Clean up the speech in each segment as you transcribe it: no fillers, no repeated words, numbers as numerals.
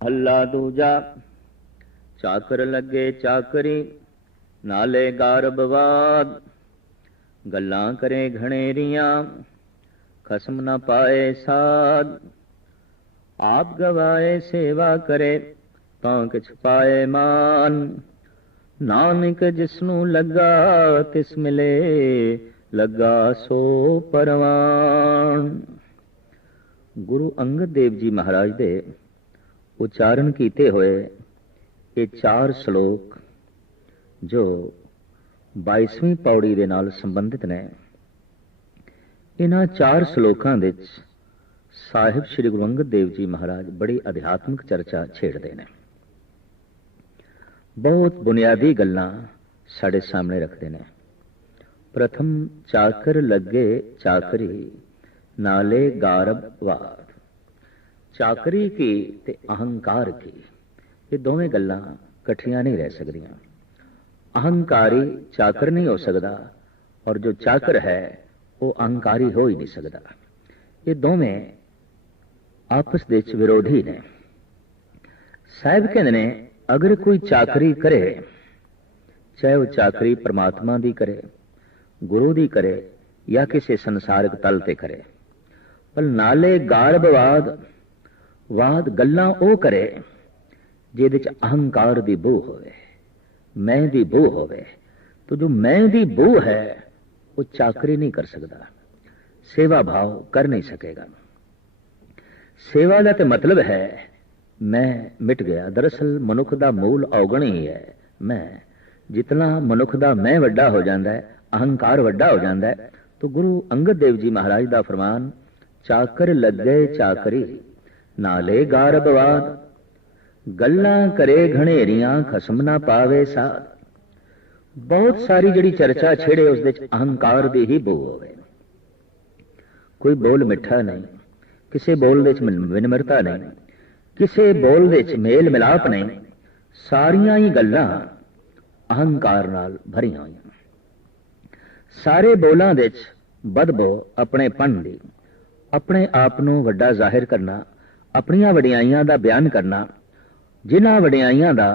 हल्ला दूजा। चाकर लगे चाकरी नाले गारबवाद, गल्लां करे घनेरियां खसम न पाए साध। आप गवाए सेवा करे तां किछ पाए मान, नानक जिसनू लगा तिस मिले लगा सो परवान। गुरु अंगद देव जी महाराज दे उच्चारण कीते होए ये 4 श्लोक जो 22ਵੀਂ पौड़ी दे नाल संबंधित ने, इन्हां 4 श्लोकां विच साहिब श्री गुरु अंगद देव जी महाराज बड़ी अध्यात्मिक चर्चा छेड़ते हैं। बहुत बुनियादी गल्लां साडे सामने रखते हैं। प्रथम चाकर लगे चाकरी नाले गारबवाद। चाकरी की ते अहंकार की, ये दोवें गल्लां कट्ठियां नहीं रह सकदियां। अहंकारी चाकर नहीं हो सकता और जो चाकर है वो अहंकारी हो ही नहीं सकता। ये दोवें आपस दे विच विरोधी ने। साहिब कहते ने अगर कोई चाकरी करे, चाहे वो चाकरी परमात्मा दी करे, गुरु दी करे या किसी संसारिक तल ते करे, पर नाले गारबवाद वाद गल्लां ओ करे जिहदे च अहंकार दी बू होवे, मैं दी बू होवे। तो जो मैं दी बू है वो चाकरी नहीं कर सकता, सेवा भाव कर नहीं सकेगा। सेवा का तो मतलब है मैं मिट गया। दरअसल मनुख का मूल औगण ही है मैं। जितना मनुख का मैं वड्डा हो जाता है, अहंकार वड्डा हो जाता है। तो गुरु अंगद देव जी महाराज का फरमान, चाकर लगे चाकरी नाले गारबवाद, गल्लां करे घनेरियां खसम ना पावे साध। बहुत सारी जिहड़ी चर्चा छेड़े उस दे अहंकार दी ही बू होवे। कोई बोल मिठा नहीं, किसी बोल दे विनम्रता नहीं, किसी बोल दे मेल मिलाप नहीं। सारियां ही गल्लां अहंकार नाल भरियां होईयां। सारे बोलां दे बदबो अपनेपन दी, अपने आप नूं वड्डा जाहिर करना, अपनियां वडियाइयां दा बयान करना। जिन्हां वडियाइयां दा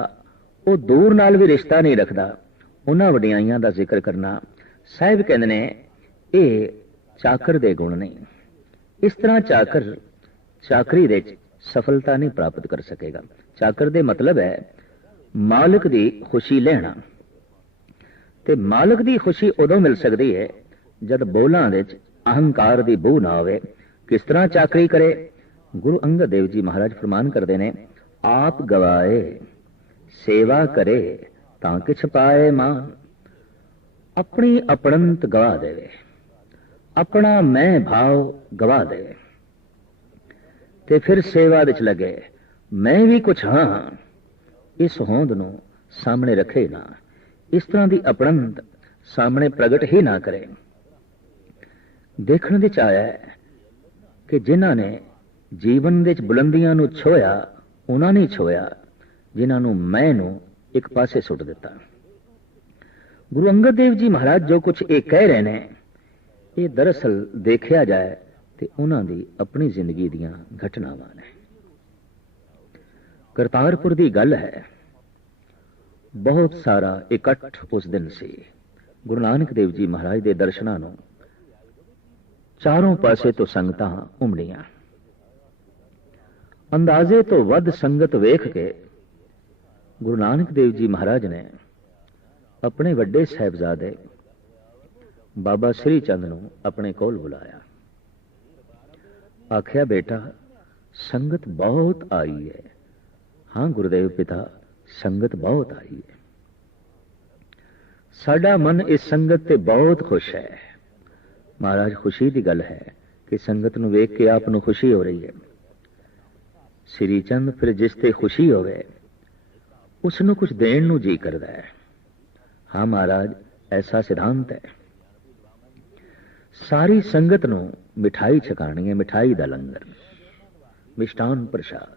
वो दूर नाल भी रिश्ता नहीं रखता, उन्हां वडियाइयां दा जिक्र करना। साहिब कहंदे ने ये चाकर दे गुण नहीं। इस तरह चाकर चाकरी दे सफलता नहीं प्राप्त कर सकेगा। चाकर दे मतलब है मालिक दी खुशी लेना, ते मालिक दी खुशी उदों मिल सकती है जब बोलां दे अहंकार दी बू ना होवे। किस तरह चाकरी करे? गुरु अंगद देव जी महाराज फरमान करते हैं, आप गवाए सेवा करे तां किछ पाए मान। अपनी अपणंत गवा देवे, अपना मैं भाव गवा देवे, ते फिर सेवा विच लगे। मैं भी कुछ हाँ, इस होंद नूं सामने रखे ना। इस तरह की अपणंत सामने प्रगट ही ना करे। देखने विच आया है कि जिन्हां ने जीवन दे बुलंदियां नूं छोया, उन्हां ने छोया जिन्हां नूं मैं नूं एक पासे सुट दिता। गुरु अंगद देव जी महाराज जो कुछ ये कह रहे हैं, ये दरअसल देखा जाए तो उन्हां दी अपनी जिंदगी दीयां घटनावां ने। करतारपुर की गल है, बहुत सारा इकट्ठ उस दिन से गुरु नानक देव जी महाराज के दर्शनां नूं चारों पासे तो संगतां उमड़ियां। अंदाजे तो वध संगत वेख के गुरु नानक देव जी महाराज ने अपने वड्डे साहिबजादे बाबा श्री चंद नूं अपने कोल बुलाया। आख्या, बेटा संगत बहुत आई है। हाँ गुरुदेव पिता, संगत बहुत आई है। साडा मन इस संगत ते बहुत खुश है। महाराज, खुशी की गल है कि संगत नूं वेख के आप नूं खुशी हो रही है। श्री चंद फिर जिस ते खुशी होवे उसनूं कुछ देण नूं जी करदा है। हाँ महाराज, ऐसा सिद्धांत है। सारी संगत नूं मिठाई छकानी है, मिठाई दा लंगर, मिष्टान प्रसाद।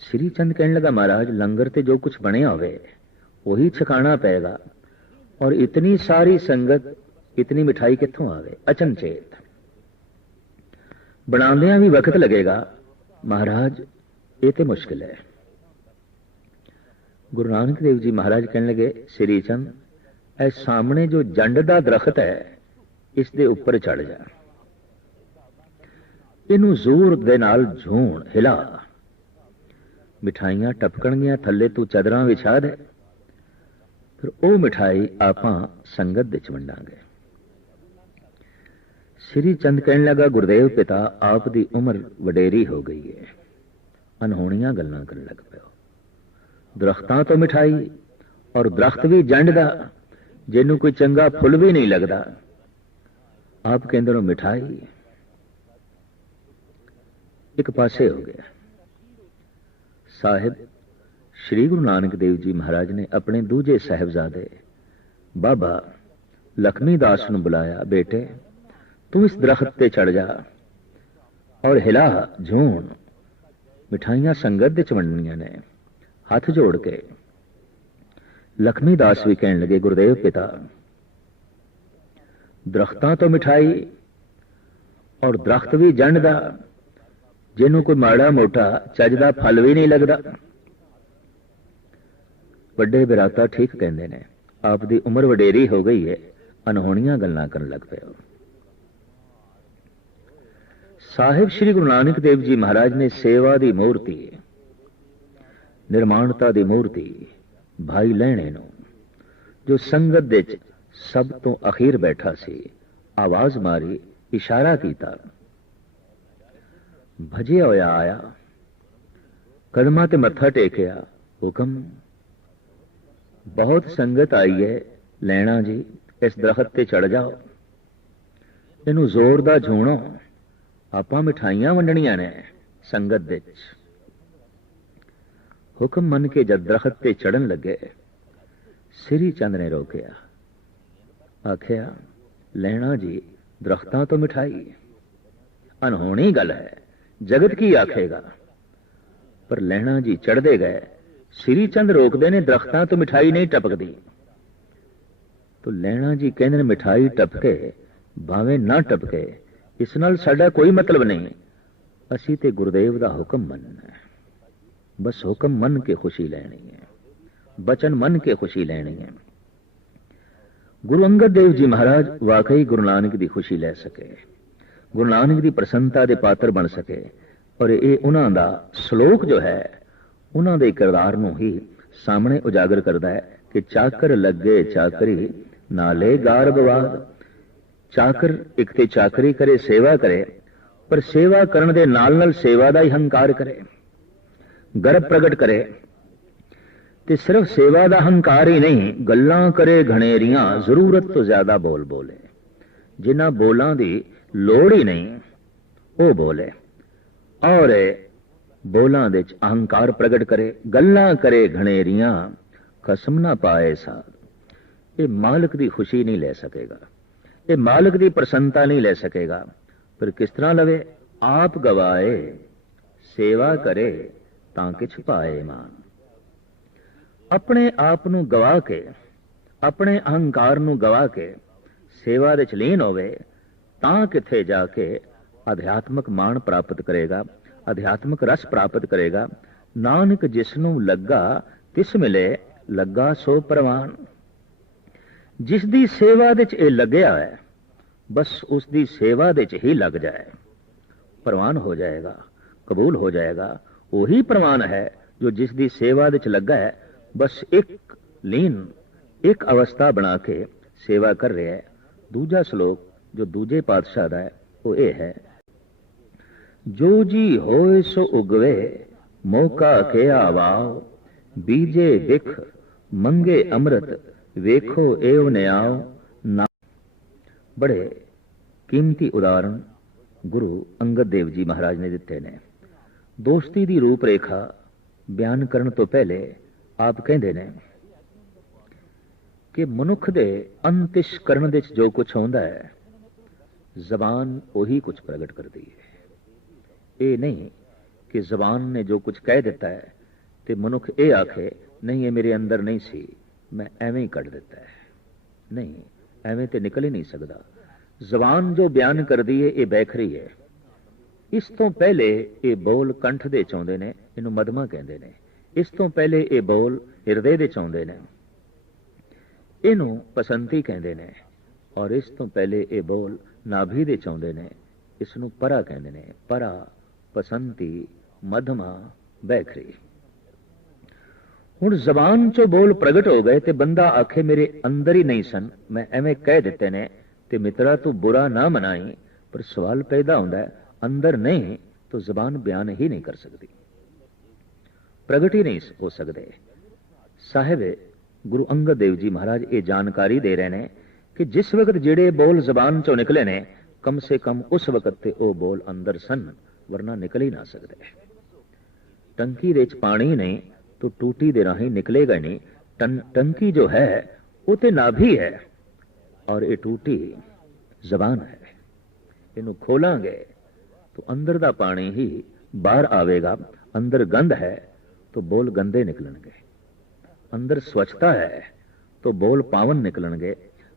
श्री चंद कहने लगा, महाराज लंगर ते जो कुछ बने होवे वही छकाना पेगा, और इतनी सारी संगत इतनी मिठाई कित्थों आवे? अचनचेत बनांदियां भी वक्त लगेगा। महाराज ये तो मुश्किल है। गुरु नानक देव जी महाराज कहने लगे, श्री चंद ए सामने जो जंड दा दरख्त है इस दे उपर चढ़ जा, इनू जोर दे नाल झूण हिला, मिठाइयां टपकणगियां थल्ले तू चादरां विछा दे, फिर वो मिठाई आपां संगत विच वंडांगे। श्री चंद कहने लगा, गुरुदेव पिता आप दी उम्र वडेरी हो गई है, अनहोणियां गल्लां करन लग पिओ। दरख्तां तो मिठाई और दरख्त भी जंड दा जिन्नू कोई चंगा फुल भी नहीं लगता, आप कहंदे हो मिठाई। एक पासे हो गया। साहिब श्री गुरु नानक देव जी महाराज ने अपने दूजे साहिबजादे बाबा लक्ष्मी दास नूं बुलाया, बेटे तू इस दरख्त ते चढ़ जा और हिला झूण, मिठाइयां संगत विच वंडणियां ने। हाथ जोड़ के लक्ष्मी दास भी कहने लगे, गुरुदेव पिता दरख्तां तो मिठाई और दरख्त भी जंड दा जिन्हों कोई माड़ा मोटा चज दा फल भी नहीं लगता। वड्डे बिराता ठीक कहते ने, आप दी उम्र वडेरी हो गई है, अनहोणियां गल्लां करन लग पे हो। साहिब श्री गुरु नानक देव जी महाराज ने सेवा दी मूर्ति, निर्माणता दी मूर्ति भाई लहणे नूं, जो संगत विच सब तो अखीर बैठा सी, आवाज मारी, इशारा कीता, भजिया होया आया, कदमां ते मत्था टेकिया, हुक्म बहुत संगत आई है, लैणा जी इस दरख्त ते चढ़ जाओ, इनू जोर दा झूणो, आपां मिठाइयां वंडणियां ने संगत विच। हुक्म मन के जब दरख्त ते चढ़न लगे, श्री चंद ने रोकिया, आखिया लैणा जी दरख्तां तो मिठाई, अनहोनी गल है, जगत की आखेगा। पर लैणा जी चढ़ते गए, श्री चंद रोकते ने, दरख्तां तो मिठाई नहीं टपकदी। तो लैणा जी कहते ने, मिठाई टपके भावें ना टपके, इस नाल साडा कोई मतलब नहीं, असी ते गुरुदेव दा हुक्म मनना है, बस हुक्म मन के खुशी लेनी है, बचन मन के खुशी लेनी है। गुरु अंगद देव जी महाराज वाकई गुरु नानक की खुशी ले सके, गुरु नानक की प्रसन्नता के पात्र बन सके, और ये उन्हां दा श्लोक जो है उन्हां दे किरदार नूं ही सामने उजागर करता है कि चाकर लगे चाकरी नाले गारबवाद। चाकर एक ते चाकरी करे, सेवा करे, पर सेवा करन दे नाल नाल सेवा दा ही हंकार करे, गर्व प्रगट करे, ते सिर्फ सेवा दा हंकार ही नहीं, गल्लां करे घनेरियां, जरूरत तो ज्यादा बोल बोले, जिन्हां बोलां दी लोड़ ही नहीं वो बोले, और बोलां दे अहंकार प्रगट करे, गल्लां करे घनेरियां, कसम ना पाए साध। ये मालिक दी खुशी नहीं ले सकेगा, ये मालिक दी प्रसन्नता नहीं ले सकेगा। पर किस तरह लवे, आप गवाए सेवा करे तां किछ पाए मान। अपने आप नूं गवा के, अपने अहंकार नूं गवा के सेवा दे लीन होवे तां किथे जाके अध्यात्मक मान प्राप्त करेगा, अध्यात्मक रस प्राप्त करेगा। नानक जिसनों लगा तिस मिले, लगा सो परवान। जिस दी सेवा दे च लग्या है, बस उस दी सेवा दे च ही लग जाए, परवान हो जाएगा, कबूल हो जाएगा। वही परवान है जो जिस दी सेवा दे च लगा है, बस एक लीन, एक अवस्था बना के सेवा कर रहा है। दूजा श्लोक जो दूजे पातशाह दा है वो ये है, जो जी होए सो उगवे मौका के आवाओ, बीजे बिख मंगे अमृत वेखो एव न्याओ ना। बड़े कीमती उदाहरण गुरु अंगद देव जी महाराज ने दिते ने। दोस्ती दी रूपरेखा बयान करने तो पहले आप कहते ने कि मनुख दे अंतिश करन दे जो कुछ होंदा है, जबान वही कुछ प्रगट करती है। ये नहीं कि जबान ने जो कुछ कह दिता है तो मनुख ये आखे नहीं ये मेरे अंदर नहीं सी, मैं एवें ही कट दिता है। नहीं, एवें तो निकल ही नहीं सकता। जबान जो बयान कर दी है ये बैखरी है, इस तो पहले ये बोल कंठ दे चाहुंदे ने, इनू मधमा कहंदे ने। इस तो पहले ये बोल हिरदे दे चाहुंदे ने, इनू पसंती कहंदे ने। और इस तो पहले ये बोल नाभि दे चाहुंदे ने, इसनू परा कहंदे ने। परा, पसंती, मधमा, बैखरी। हुण जबान चो बोल प्रगट हो गए ते बंदा आखे मेरे अंदर ही नहीं सन, मैं एवें कह दिते ने ते मित्रा तू बुरा ना मनाई। पर सवाल पैदा होंदा है, अंदर नहीं तो जबान बयान ही नहीं कर सकती, प्रगट ही नहीं हो सकते। साहिब गुरु अंगद देव जी महाराज ये जानकारी दे रहे हैं कि जिस वक्त जेड़े बोल जबान चो निकले ने, कम से कम उस वक्त ते ओ बोल अंदर सन, वरना निकल ही ना सकते। टंकी दे पानी नहीं तो टूटी दे राही निकलेगा नहीं। टंकी जो है वो ते नाभि है और ये टूटी जबान है। इनू खोलांगे तो अंदर दा पानी ही बाहर आवेगा। अंदर गंद है तो बोल गंदे निकलणगे, अंदर स्वच्छता है तो बोल पावन निकलणगे,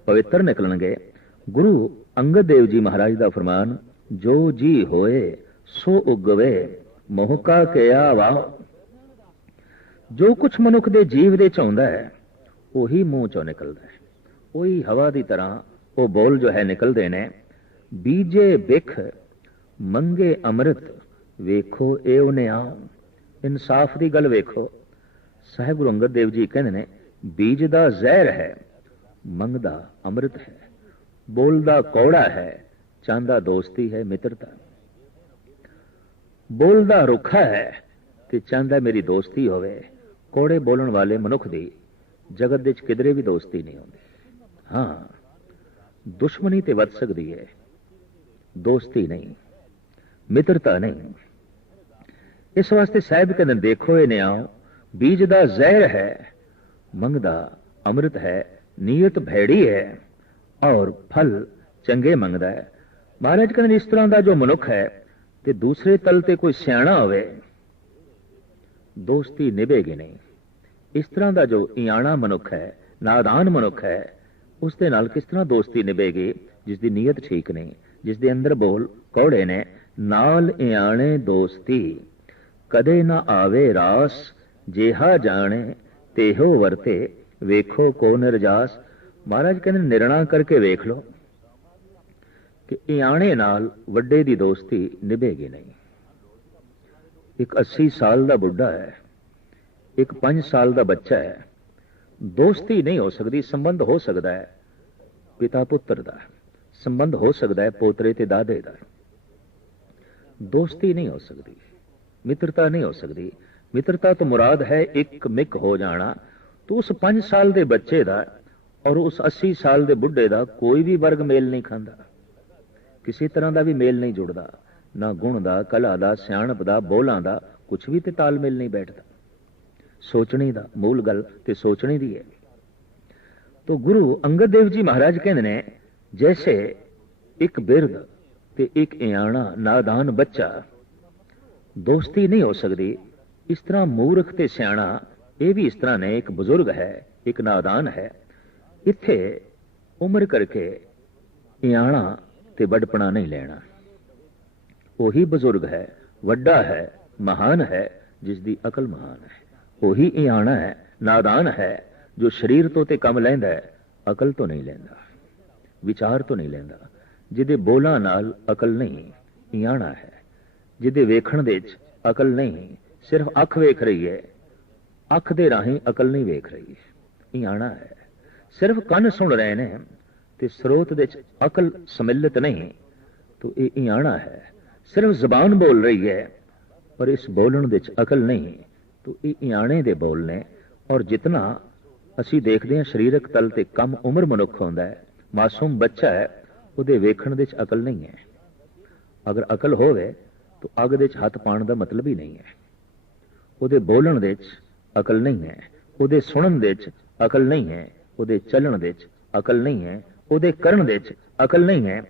पवित्र निकलणगे। गुरु अंगद देव जी महाराज दा फरमान, जो जी होए सो उगवे मोह का किया वाह। जो कुछ मनुख दे जीव दे चाहुंदा है वही मुंह चो निकलदा है, वही हवा दी तरह वो बोल जो है निकलदे ने। बीजे बिख मंगे अमृत वेखो एव ने आओ। इंसाफ दी गल वेखो। साहिब गुरु अंगद देव जी कहंदे ने, बीज दा जहर है, मंगदा अमृत है। बोलदा कौड़ा है, चांदा दोस्ती है, मित्रता। बोलदा रुखा है ते चांदा मेरी दोस्ती होवे। कौड़े बोलन वाले मनुख दी जगत दे किधरे भी दोस्ती नहीं होंदी। हाँ, दुश्मनी ते वध सकदी है, दोस्ती नहीं, मित्रता नहीं। इस वास्ते साहिब कहते देखो ये न्याओ, बीज दा जहर है, मंगदा अमृत है। नीयत भैड़ी है और फल चंगे मंगदा है। महाराज कहते इस तरह का जो मनुख है ते दूसरे तल ते कोई सियाणा होवे, दोस्ती निभेगी नहीं। इस तरह का जो इयाणा मनुख है, नादान मनुख है, उसके नाल किस तरह दोस्ती निभेगी जिसकी नीयत ठीक नहीं, जिसके अंदर बोल कौड़े ने। नाल इयाणे दोस्ती कदे ना आवे रास, जेहा जाने तेहो वरते वेखो को निर्जास। महाराज कहते निर्णा करके वेख लो कि इयाणे नाल वड्डे दी दोस्ती निभेगी नहीं। एक 80 साल का बुढ़ा है, एक 5 साल का बच्चा है, दोस्ती नहीं हो सकती। संबंध हो सकता है पिता पुत्र का, संबंध हो सकता है पोतरे ते दादे का, दोस्ती नहीं हो सकती, मित्रता नहीं हो सकती। मित्रता तो मुराद है एक मिक हो जाना। तो उस 5 साल के बच्चे का और उस 80 साल के बुढ़े का कोई भी वर्ग मेल नहीं खाता, किसी तरह का भी मेल नहीं जुड़ता, ना गुण का, कला का, सियाणप का, बोलों का कुछ भी ते तालमेल नहीं बैठता। सोचने का मूल गल ते सोचने की है। तो गुरु अंगद देव जी महाराज कहते ने, जैसे एक बिरद ते एक इयाणा नादान बच्चा दोस्ती नहीं हो सकती, इस तरह मूर्ख ते सियाणा ये भी इस तरह ने। एक बुजुर्ग है, एक नादान है। इत्थे उम्र करके इयाणा ते बड़पना नहीं लेना। वही बुजुर्ग है, वड्डा है, महान है, जिसकी अकल महान है। वही इयाणा है, नादान है, जो शरीर तो ते कम लैंदा है, अकल तो नहीं लैंदा, विचार तो नहीं लैंदा। जिदे बोलां नाल अकल नहीं, इयाणा है। जिदे वेखण दे च अकल नहीं, सिर्फ अख वेख रही है, अख दे राही अकल नहीं वेख रही, इयाणा है। सिर्फ कन सुन रहे ने ते स्रोत दे च अकल सम्मिलित नहीं, तो ये इयाणा है। सिर्फ जबान बोल रही है पर इस बोलण दे च अकल नहीं, तो ये इयाणे दे बोल ने। और जितना असी देखते हैं शरीरक तल ते कम उम्र मनुख होंदा है, मासूम बच्चा है, उहदे वेखण दे च अकल नहीं है। अगर अकल होवे तो अग दे च हथ पाण दा मतलब ही नहीं है। उहदे बोलण दे च अकल नहीं है, उहदे सुणन दे च अकल नहीं है, उहदे चलण दे च अकल नहीं है, उहदे करन दे च अकल नहीं है।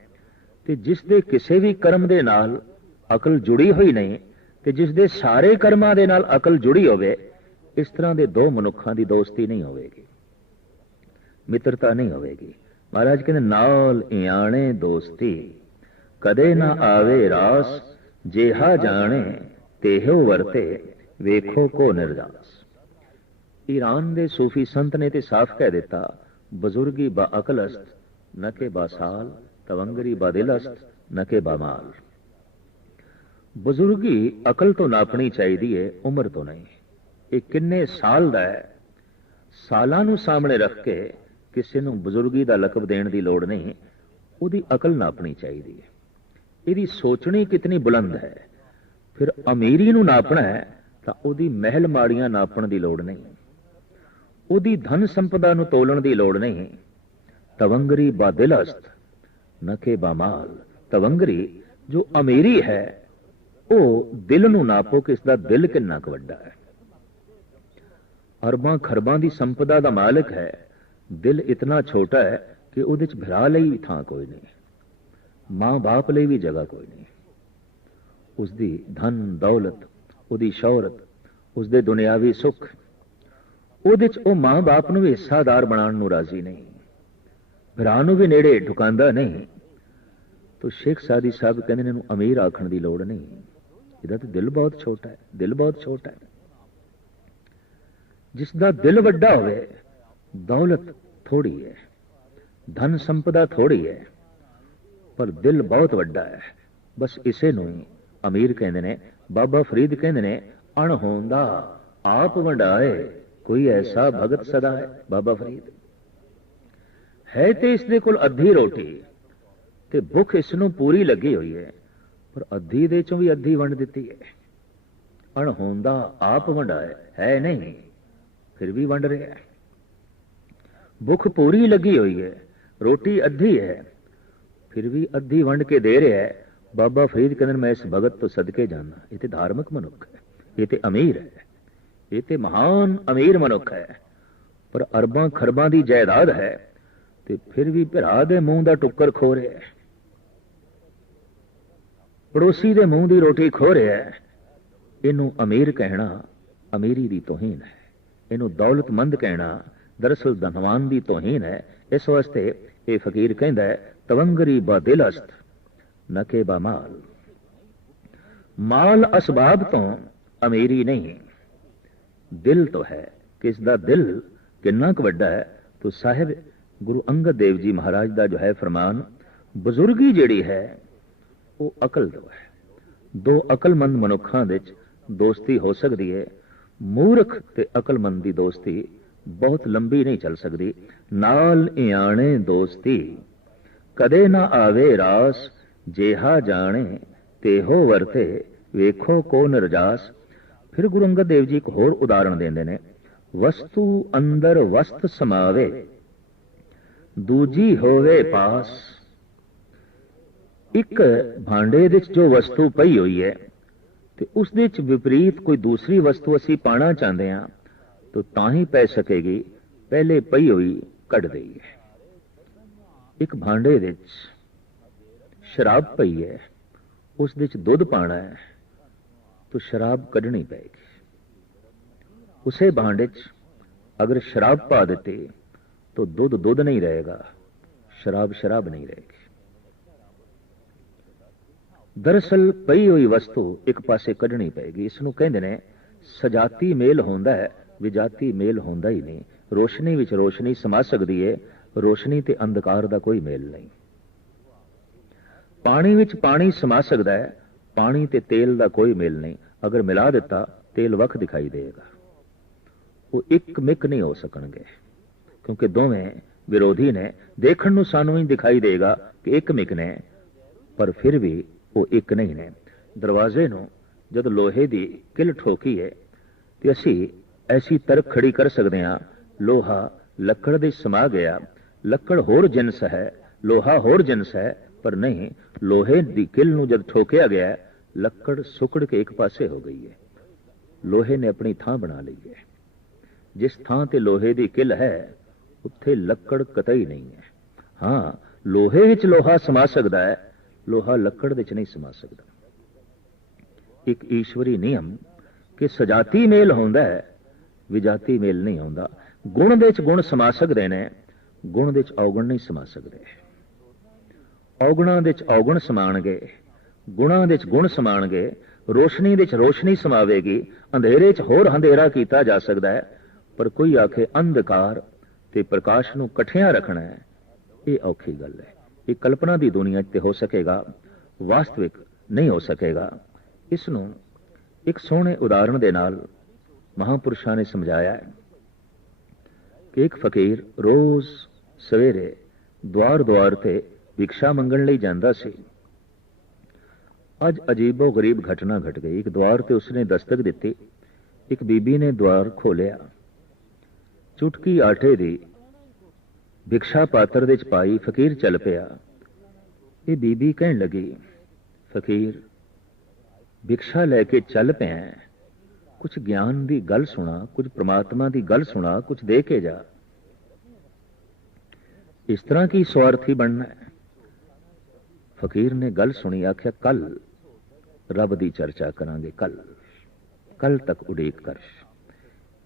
ते जिस दे किसी भी कर्म दे नाल अकल जुड़ी हुई नहीं, ते जिस दे सारे कर्मां दे नाल अकल जुड़ी होवे, इस तरह के दो मनुखों की दोस्ती नहीं होगी, मित्रता नहीं होगी। महाराज कहते नाल इयाणे दोस्ती कदे ना आवे रास, जेहा जाने तेहो वरते वेखो को निर्जास। ईरान दे सूफी संत ने ते साफ कह दिता, बुजुर्गी बा अकल अस्त न के बासाल, तवंगरी बा दिल अस्त न के बामाल। बुजुर्गी अकल तो नापनी चाहिए, उम्र तो नहीं। ये किन्ने साल दा है, सालां नूं सामने रख के किसी नूं बुजुर्गी दा लकब देण दी लोड़ नहीं, उहदी अकल नापनी चाहिए। इहदी सोचनी कितनी बुलंद है। फिर अमीरी नूं नापना है तां उहदी महल माड़ियां नापण दी लोड़ नहीं, उहदी धन संपदा नूं तोलण दी लोड़ नहीं। तवंगरी बा दिल अस्त न के बामाल। तवंगरी जो अमीरी है ਉਹ दिल ਨੂੰ नापो कि इसका दिल कितना क वड्डा है। अरबां खरबां दी संपदा दा मालिक है, दिल इतना छोटा है कि उहदे च भरा लई भी थां कोई नहीं, मां बाप लई भी जगह कोई नहीं। उसदी धन दौलत, उसदी शौहरत, उसदे दुनियावी सुख, ਉਹਦੇ ਚ ਉਹ ਮਾਂ ਬਾਪ ਨੂੰ ਵੀ ਹਿੱਸਾਦਾਰ ਬਣਾਉਣ ਨੂੰ ਰਾਜ਼ੀ ਨਹੀਂ, ਭਰਾ ਨੂੰ ਵੀ ਨੇੜੇ ਢੁਕਾਉਂਦਾ ਨਹੀਂ। तो शेख सादी साहब कहते हैं अमीर आखण की लोड़ नहीं, ਇਹਦਾ तो दिल बहुत छोटा है, दिल बहुत छोटा है। जिसका दिल वड्डा होवे, दौलत थोड़ी है, धन संपदा थोड़ी है, पर दिल बहुत वड्डा है। बस इसे नूं ही अमीर कहते हैं। बाबा फरीद कहते हैं, अणहोंदा आप वंडाए कोई ऐसा भगत सदा है। बाबा फरीद है तो इसदे कोल अद्धी रोटी ते भुख इसनूं पूरी लगी हुई है, पर अद्धी दे चों भी अद्धी वंड दिती है। अणहोंदा आप वंडाए है नहीं, फिर भी वंड रहा है। भुख पूरी लगी हुई है, रोटी अद्धी है, फिर भी अद्धी वंड के दे रहा है। बाबा फरीद कहते मैं इस भगत तो सदके जाना, ये तो धार्मिक मनुख है, ये तो अमीर है, ये तो महान अमीर मनुख है, पर अरबां खरबां दी जायदाद है, ते फिर भी भरा दे मूंह दा टुक्कर खो रहा है, पड़ोसी दे मुंह दी रोटी खो रहा है। इनू अमीर कहना अमीरी दी तोहीन है, इनू दौलतमंद कहना दरअसल धनवान दी तोहीन है। इस वास्ते ये फकीर कहता है, तवंगरी बा दिल अस्त न के बा माल। माल असबाब तो अमीरी नहीं, दिल तो है। किसदा दिल किन्ना क वड्डा है। तो साहिब गुरु अंगद देव जी महाराज दा जो है फरमान, बुजुर्गी जिहड़ी है वो अकल दो है। दो अकलमंद मनुखां दे विच दोस्ती हो सकती है, मूर्ख ते अकलमंद दी दोस्ती बहुत लंबी नहीं चल सकती। नाल इयाणे दोस्ती कदे ना आवे रास, जेहा जाने तेहो वरते वेखो को निर्जास। फिर गुरु अंगद देव जी एक होर उदाहरण देंदे ने, वस्तु अंदर वस्त समावे दूजी होवे पास। एक भांडे विच जो वस्तु पई हुई है ते उस दे विच विपरीत कोई दूसरी वस्तु असी पाना चाहते हैं तो तां ही पै सकेगी, पहले पई हुई कढ़ गई है। एक भांडे विच शराब पई है, उस दे विच दुध पाना है तो शराब कढ़नी पेगी। उसे भांडे च अगर शराब पा देती तो दुध दुध नहीं रहेगा, शराब शराब नहीं रहेगी। दरअसल पई हुई वस्तु एक पासे कढ़नी पेगी। इसनूं कहंदे ने सजाती मेल होंदा है, विजाती मेल होंदा ही नहीं। रोशनी विच रोशनी समा सकती है, रोशनी ते अंधकार दा कोई मेल नहीं। पानी विच पानी समा सकता है, पानी ते तेल दा कोई मेल नहीं। अगर मिला दिता तेल वख दिखाई देगा, वो एक मिक नहीं हो सकणगे, क्योंकि दोवें विरोधी ने। देखण नूं सानूं ही दिखाई देगा कि एक मिक ने, पर फिर भी वो एक नहीं ने। दरवाजे नूं जद लोहे दी किल ठोकी है तो असी ऐसी तरक खड़ी कर सकते हैं, लोहा लकड़ दे समा गया। लकड़ होर जिनस है, लोहा होर जिनस है, पर नहीं, लोहे दी किल नूं जद ठोकिया गया, लकड़ सुकड़ के एक पासे हो गई है। लोहे ने अपनी थां बना ली है। जिस थां ते लोहे दी किल है उत्थे लकड़ कतई नहीं है। हाँ, लोहे विच लोहा समा सकता है, लोहा लकड़ विच नहीं समा सकता। एक ईश्वरी नियम कि सजाती मेल होंदा है, विजाती मेल नहीं होंदा। गुण दे च गुण समा सकते ने, गुण दे च औगुण नहीं समा सकते। औगुणां दे च औगुण समाणगे, ਗੁਣਾਂ ਦੇ 'ਚ ਗੁਣ ਸਮਾਣਗੇ, ਰੋਸ਼ਨੀ ਦੇ 'ਚ ਰੋਸ਼ਨੀ ਸਮਾਵੇਗੀ, ਅੰਧੇਰੇ 'ਚ ਹੋਰ ਅੰਧੇਰਾ ਕੀਤਾ ਜਾ ਸਕਦਾ ਹੈ, ਪਰ ਕੋਈ ਆਖੇ ਅੰਧਕਾਰ ਤੇ ਪ੍ਰਕਾਸ਼ ਨੂੰ ਇਕੱਠਿਆਂ ਰੱਖਣਾ ਹੈ, ਇਹ ਔਖੀ ਗੱਲ ਹੈ। ਇਹ ਕਲਪਨਾ ਦੀ ਦੁਨੀਆ 'ਚ ਤੇ ਹੋ ਸਕੇਗਾ, ਵਾਸਤਵਿਕ ਨਹੀਂ ਹੋ ਸਕੇਗਾ। ਇਸ ਨੂੰ ਇੱਕ ਸੋਹਣੇ ਉਦਾਹਰਣ ਦੇ ਨਾਲ ਮਹਾਂਪੁਰਸ਼ਾਂ ਨੇ ਸਮਝਾਇਆ ਹੈ ਕਿ ਇੱਕ ਫਕੀਰ ਰੋਜ਼ ਸਵੇਰੇ ਦੁਆਰ ਤੇ ਭਿਕਸ਼ਾ ਮੰਗਣ ਲਈ ਜਾਂਦਾ ਸੀ। ਅੱਜ ਅਜੀਬੋ ਗਰੀਬ ਘਟਨਾ ਘਟ ਗਈ। ਇੱਕ ਦੁਆਰ ਤੇ ਉਸਨੇ ਦਸਤਕ ਦਿੱਤੀ, ਇੱਕ ਬੀਬੀ ਨੇ ਦੁਆਰ ਖੋਲਿਆ, ਚੁਟਕੀ ਆਟੇ ਦੀ ਭਿਕਸ਼ਾ ਪਾਤਰ ਦੇ 'ਚ ਪਾਈ, ਫਕੀਰ ਚੱਲ ਪਿਆ। ਇਹ ਬੀਬੀ ਕਹਿਣ ਲੱਗੀ, ਫਕੀਰ ਭਿਕਸ਼ਾ ਲੈ ਕੇ ਚੱਲ ਪਿਆ, ਕੁਝ ਗਿਆਨ ਦੀ ਗੱਲ ਸੁਣਾ, ਕੁਝ ਪ੍ਰਮਾਤਮਾ ਦੀ ਗੱਲ ਸੁਣਾ, ਕੁਝ ਦੇ ਕੇ ਜਾ। ਇਸ ਤਰ੍ਹਾਂ ਕੀ ਸਵਾਰਥੀ ਬਣਨਾ ਹੈ? ਫਕੀਰ ਨੇ ਗੱਲ ਸੁਣੀ, ਆਖਿਆ ਕੱਲ ਰੱਬ ਦੀ ਚਰਚਾ ਕਰਾਂਗੇ, ਕੱਲ ਤੱਕ ਉਡੀਕ ਕਰ।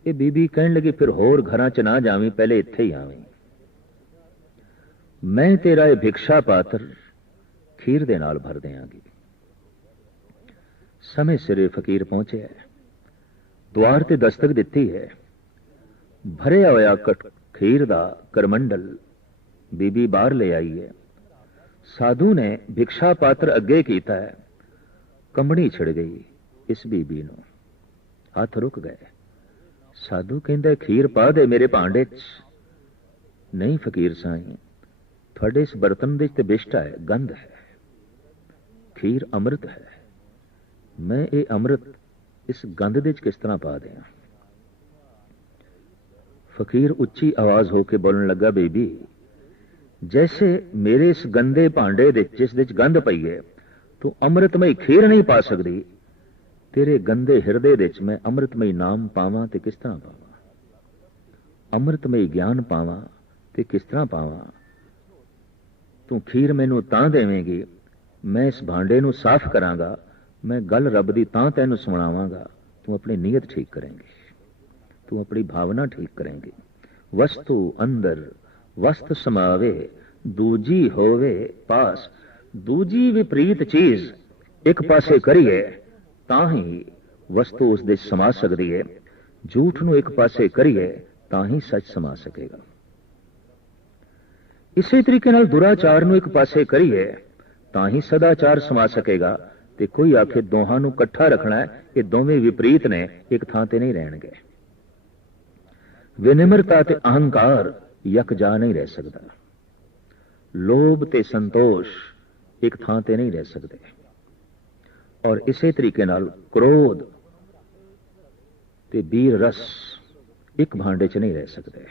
ਇਹ ਬੀਬੀ ਕਹਿਣ ਲੱਗੀ, ਫਿਰ ਹੋਰ ਘਰਾਂ 'ਚ ਨਾ ਜਾਵੀਂ, ਪਹਿਲੇ ਇੱਥੇ ਹੀ ਆਵੀਂ। ਮੈਂ ਤੇਰਾ ਇਹ ਭਿਕਸ਼ਾ ਪਾਤਰ ਖੀਰ ਦੇ ਨਾਲ ਭਰ ਦਿਆਂਗੀ। ਸਮੇਂ ਸਿਰੇ ਫਕੀਰ ਪਹੁੰਚਿਆ, ਦੁਆਰ ਤੇ ਦਸਤਕ ਦਿੱਤੀ ਹੈ, ਭਰਿਆ ਹੋਇਆ ਖੀਰ ਦਾ ਕਰਮੰਡਲ ਬੀਬੀ ਬਾਹਰ ਲੈ ਆਈ ਹੈ। ਸਾਧੂ ਨੇ ਭਿਕਸ਼ਾ ਪਾਤਰ ਅੱਗੇ ਕੀਤਾ ਹੈ, ਕੰਬਣੀ ਛਿੜ ਗਈ ਇਸ ਬੀਬੀ ਨੂੰ, ਹੱਥ ਰੁਕ ਗਏ। ਸਾਧੂ ਕਹਿੰਦਾ, ਖੀਰ ਪਾ ਦੇ ਮੇਰੇ ਭਾਂਡੇ 'ਚ। ਨਹੀਂ ਫਕੀਰ ਸਾਈਂ, ਤੁਹਾਡੇ ਇਸ ਬਰਤਨ ਦੇ 'ਚ ਤੇ ਬਿਸ਼ਟਾ ਹੈ, ਗੰਧ ਹੈ, ਖੀਰ ਅੰਮ੍ਰਿਤ ਹੈ, ਮੈਂ ਇਹ ਅੰਮ੍ਰਿਤ ਇਸ ਗੰਧ ਦੇ 'ਚ ਕਿਸ ਤਰ੍ਹਾਂ ਪਾ ਦਿਆਂ? ਫਕੀਰ ਉੱਚੀ ਆਵਾਜ਼ ਹੋ ਕੇ ਬੋਲਣ ਲੱਗਾ, ਬੀਬੀ जैसे मेरे इस गंदे भांडे दे जिस दे गंध पई है तू अमृतमई खीर नहीं पा सकती, तेरे गंदे हिरदे दे मैं अमृतमई नाम पावां ते किस तरह पावां, अमृतमई ज्ञान पावां ते किस तरह पावां? तू खीर मैनू तां देवेंगी, मैं इस भांडे नू साफ करांगा, मैं गल रब दी तां तैनू सुणावांगा, तू अपनी नीयत ठीक करेंगी, तू अपनी भावना ठीक करेंगी। वस्तु अंदर वस्त समावे, दूजी होवे पास। दूजी विपरीत चीज एक पासे करिए तां ही वस्तु उस दे समा सकती है, झूठ नू एक पासे करिए तां ही सच समा सकेगा। इसी तरीके नाल दुराचार नू एक पासे करिए तां ही सदाचार समा सकेगा। ते कोई आखे दोहां नू इकट्ठा रखना है, ये दोवें विपरीत ने, एक थां ते नहीं रहणगे। विनिम्रता ते अहंकार यक जा नहीं रह सकता, लोभ ते संतोष एक थां ते नहीं रह सकते, और इसे तरीके नाल क्रोध ते वीर रस एक भांडे च नहीं रह सकते।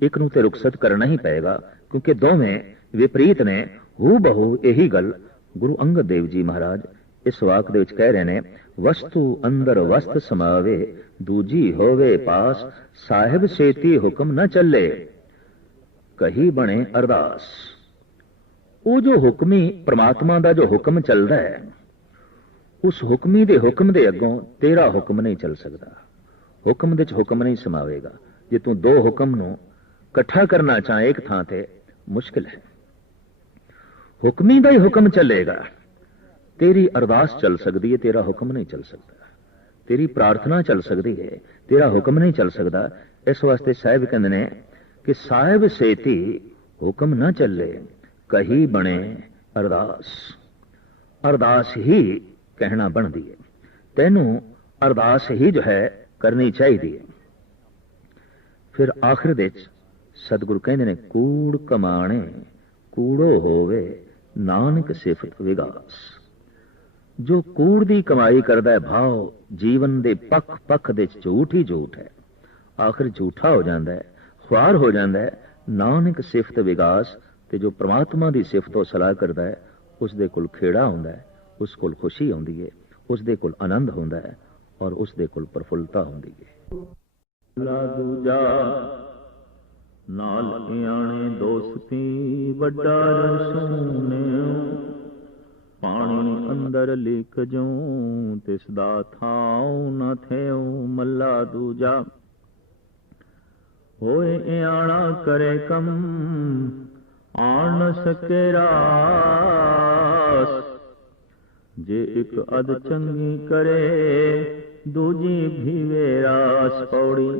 एक नूं ते रुखसत करना ही पएगा, क्योंकि दोवें विपरीत ने। हू बहु यही गल गुरु अंगद देव जी महाराज इस वाक दे विच कह रहे ने, वस्तु अंदर वस्त समावे, दूजी होवे पास, साहिब सेती हुक्म न चले, कही बने अरदास। वो जो हुक्मी परमात्मा का जो हुक्म चलता है, उस हुक्मी दे हुक्म दे अगों तेरा हुक्म नहीं चल सकता, हुक्म दे हुक्म नहीं समावेगा। जे तू दो हुक्म नू इकट्ठा करना चाहे एक थां ते, मुश्किल है। हुक्मी का ही हुक्म चलेगा, तेरी अरदास चल सकती है, तेरा हुक्म नहीं चल सकता, तेरी प्रार्थना चल सकती है, तेरा हुक्म नहीं चल सकता। इस वास्ते साहिब कहते ने कि साहिब सेती हुक्म न चले, कही बने अरदास। अरदास ही कहना बनती है, तेनू अरदास ही जो है करनी चाहिए। फिर आखिर दे सतगुरु कहते ने, कूड़ कमाणे कूड़ो होवे, नानक सिफत विगास। जो कूड़ दी कमाई करदा है भाव, जीवन दे पख पख दे झूठ ही झूठ है, आखिर झूठा हो जाता है, ख्वार हो जाता है। नानक सिफत विगास, ते जो परमात्मा की सिफत और सलाह करता है, उस दे कोल खेड़ा होंदा है, उस कोल खुशी होंदी है, उस दे कोल आनंद होंदा है, और उस दे कोल प्रफुल्लता होंदी है। दूजा नाल आने दोस्ती वड्डा रसूने, पानी अंदर लिख जो तिसदा थाओ न थेओ। मल्ला दूजा होए आना करे कम, आन सके रास। जे एक अध चंगी करे दूजी भीवे रास पौड़ी।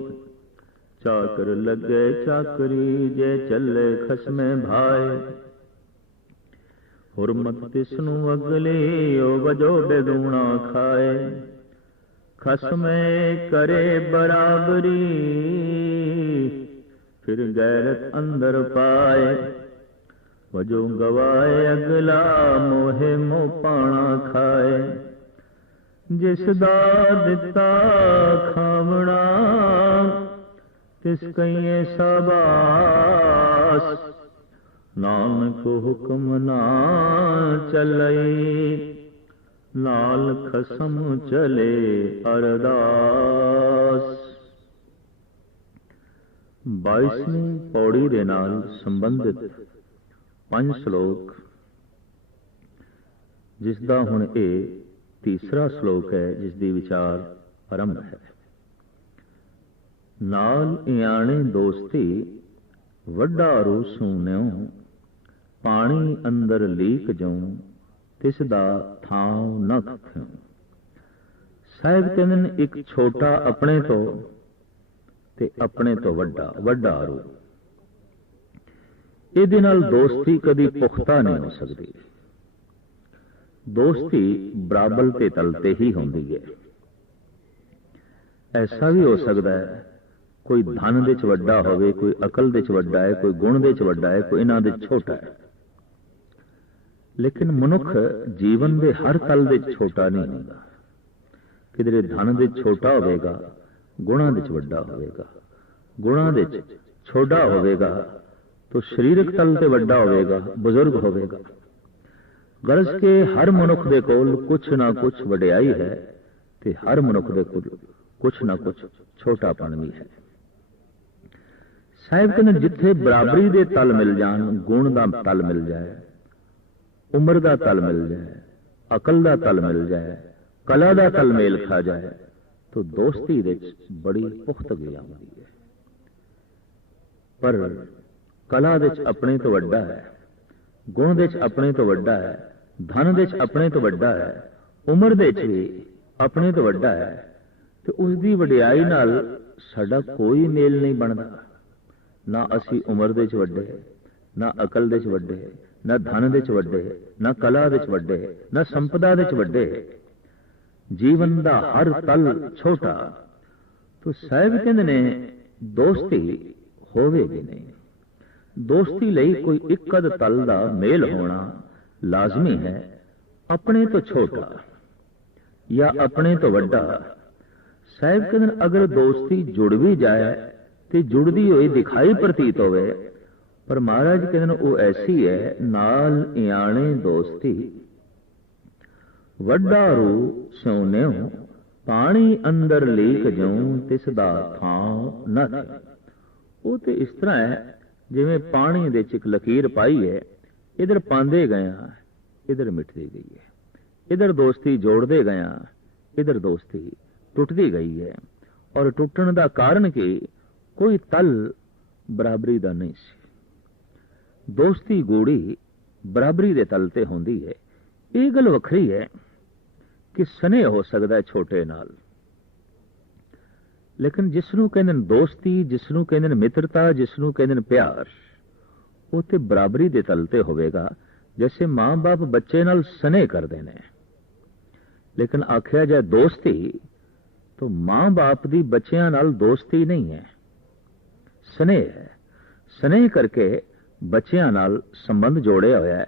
चाकर लगे चाकरी जे चले खसमे भाए। हुरमत तिसनु अगली ओ वजो बेदूना खाए। खसमे करे बराबरी फिर गैरत अंदर पाए। वजो गवाए अगला मोहे मोह पाना खाए। जिसदा दिता खावना तिस कहिए शाबाश। नानक हुक्म ना चलई नाल खसम चले अरदास। 22ਵੀਂ पौड़ी दे नाल संबंधित 5 श्लोक, जिसका हुण ये तीसरा श्लोक है, जिसकी विचार आरंभ है। नाल इयाणे दोस्ती वड्डा रू सून्यों। पानी अंदर लीक जाऊं तिसदा थां न कथ्यों। साहिब कहते एक छोटा अपने तो ते अपने तो वड्डा, वड्डा रू। ਇਹਦੇ ਨਾਲ ਦੋਸਤੀ ਕਦੀ ਪੁਖਤਾ ਨਹੀਂ ਹੋ ਸਕਦੀ। ਦੋਸਤੀ ਬਰਾਬਰ ਤੇ ਤਲ ਤੇ ਹੀ ਹੁੰਦੀ ਹੈ। ਐਸਾ ਵੀ ਹੋ ਸਕਦਾ ਹੈ ਕੋਈ ਧਨ ਦੇ ਚ ਵੱਡਾ ਹੋਵੇ, ਕੋਈ ਅਕਲ ਦੇ ਚ ਵੱਡਾ ਹੈ, ਕੋਈ ਗੁਣ ਦੇ ਚ ਵੱਡਾ ਹੈ, ਕੋਈ ਇਹਨਾਂ ਦੇ ਛੋਟਾ ਹੈ। ਲੇਕਿਨ ਮਨੁੱਖ ਜੀਵਨ ਦੇ ਹਰ ਤਲ ਦੇ ਛੋਟਾ ਨਹੀਂ ਹੁੰਦਾ। ਕਿਧਰੇ ਧਨ ਦੇ ਛੋਟਾ ਹੋਵੇਗਾ, ਗੁਣਾਂ ਦੇ ਚ ਵੱਡਾ ਹੋਵੇਗਾ, ਗੁਣਾਂ ਦੇ ਚ ਛੋਟਾ ਹੋਵੇਗਾ तो शरीरक तल से वड्डा होगा, बुजुर्ग होगा। गरज के हर मनुख दे कोल कुछ ना कुछ वडियाई है ते हर मनुख दे कोल कुछ ना कुछ छोटापन भी है। साहिब कहते जिथे बराबरी दे तल मिल जान, गुण का तल मिल जाए, उम्र का तल मिल जाए, अकल का तल मिल जाए, कला का तल मेल खा जाए, तो दोस्ती दे बड़ी पुख्तगी आती है। पर कला दे अपने तो वड्डा है, गुण दे अपने तो वड्डा है, धन दे अपने तो वड्डा है, उम्र दे भी अपने तो वड्डा है, तो उसकी वडियाई नाल साडा कोई मेल नहीं बनता। ना असी उम्र दे वड्डे, ना अकल दे वड्डे, ना धन दे वड्डे, ना कला दे वड्डे, ना संपदा दे वड्डे। जीवन का हर तल छोटा। तो साहिब कहते ने दोस्ती होवेगी नहीं। दोस्ती लई कोई एक अध तल दा मेल होना लाजमी है। अपने तो छोटा या अपने तो वड्डा। साहिब कहते अगर दोस्ती जुड़ भी जाए तो जुड़ती हुई दिखाई प्रतीत होवे, पर महाराज कहते वो ऐसी है नाल इयाणे दोस्ती वड्डा रू सोन्यों। पानी अंदर लीक जाऊं तिसदा थां न थे। वो तो इस तरह है जिवें पानी दे एक लकीर पाई है, इधर पांदे गया इधर मिटती गई है, इधर दोस्ती जोड़ते गया इधर दोस्ती टुटती गई है। और टुटन का कारण कि कोई तल बराबरी का नहीं सी। दोस्ती गूढ़ी बराबरी के तल ते होंदी है। ये गल वखरी है कि स्नेह हो सकता है छोटे नाल, लेकिन जिसनों कहते दोस्ती, जिसनों कहते मित्रता, जिसनों कहते प्यार, वो तो बराबरी के तलते होगा। जैसे माँ बाप बच्चे नाल स्नेह करते हैं, लेकिन आख्या जाए दोस्ती तो माँ बाप की बच्चों नाल दोस्ती नहीं है, स्नेह है। स्नेह करके बच्चों नाल संबंध जोड़िया होया है।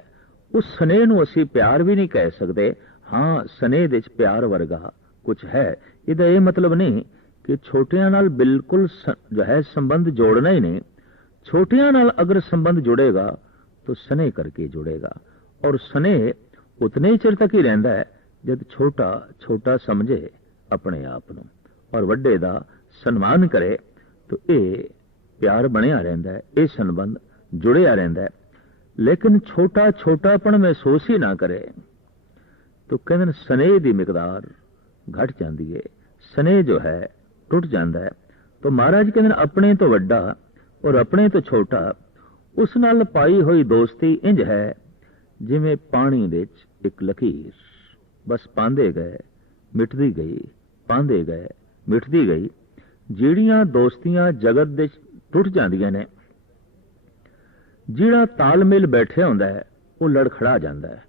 उस स्नेह नूं असीं प्यार भी नहीं कह सकते। हाँ, स्नेह दे प्यार वर्गा कुछ है। इहदा यह मतलब नहीं कि छोटियां नाल बिल्कुल जो है संबंध जोड़ना ही नहीं। छोटियां नाल अगर संबंध जुड़ेगा तो स्नेह करके जुड़ेगा, और स्नेह उतने ही चिर तक ही रहता है जब छोटा छोटा समझे अपने आप नूं और वड्डे दा सन्मान करे, तो ये प्यार बनिया रहता है, ये संबंध जुड़िया रहता है। लेकिन छोटा छोटापन महसूस ही ना करे तो कहते स्नेह की मिकदार घट जाती है, स्नेह जो है टुट जाता है। तो महाराज कहते अपने तो वड्डा और अपने तो छोटा, उस नाल पाई हुई दोस्ती इंज है जिवें पानी दे एक लकीर, बस पांदे गए मिटदी गई, पांदे गए मिटदी गई। ਜਿਹੜੀਆਂ ਦੋਸਤੀਆਂ ਜਗਤ ਦੇ ਟੁੱਟ ਜਾਂਦੀਆਂ ਨੇ, ਜਿਹੜਾ ਤਾਲਮੇਲ ਬੈਠਿਆ ਹੁੰਦਾ ਹੈ ਉਹ ਲੜਖੜਾ ਜਾਂਦਾ ਹੈ।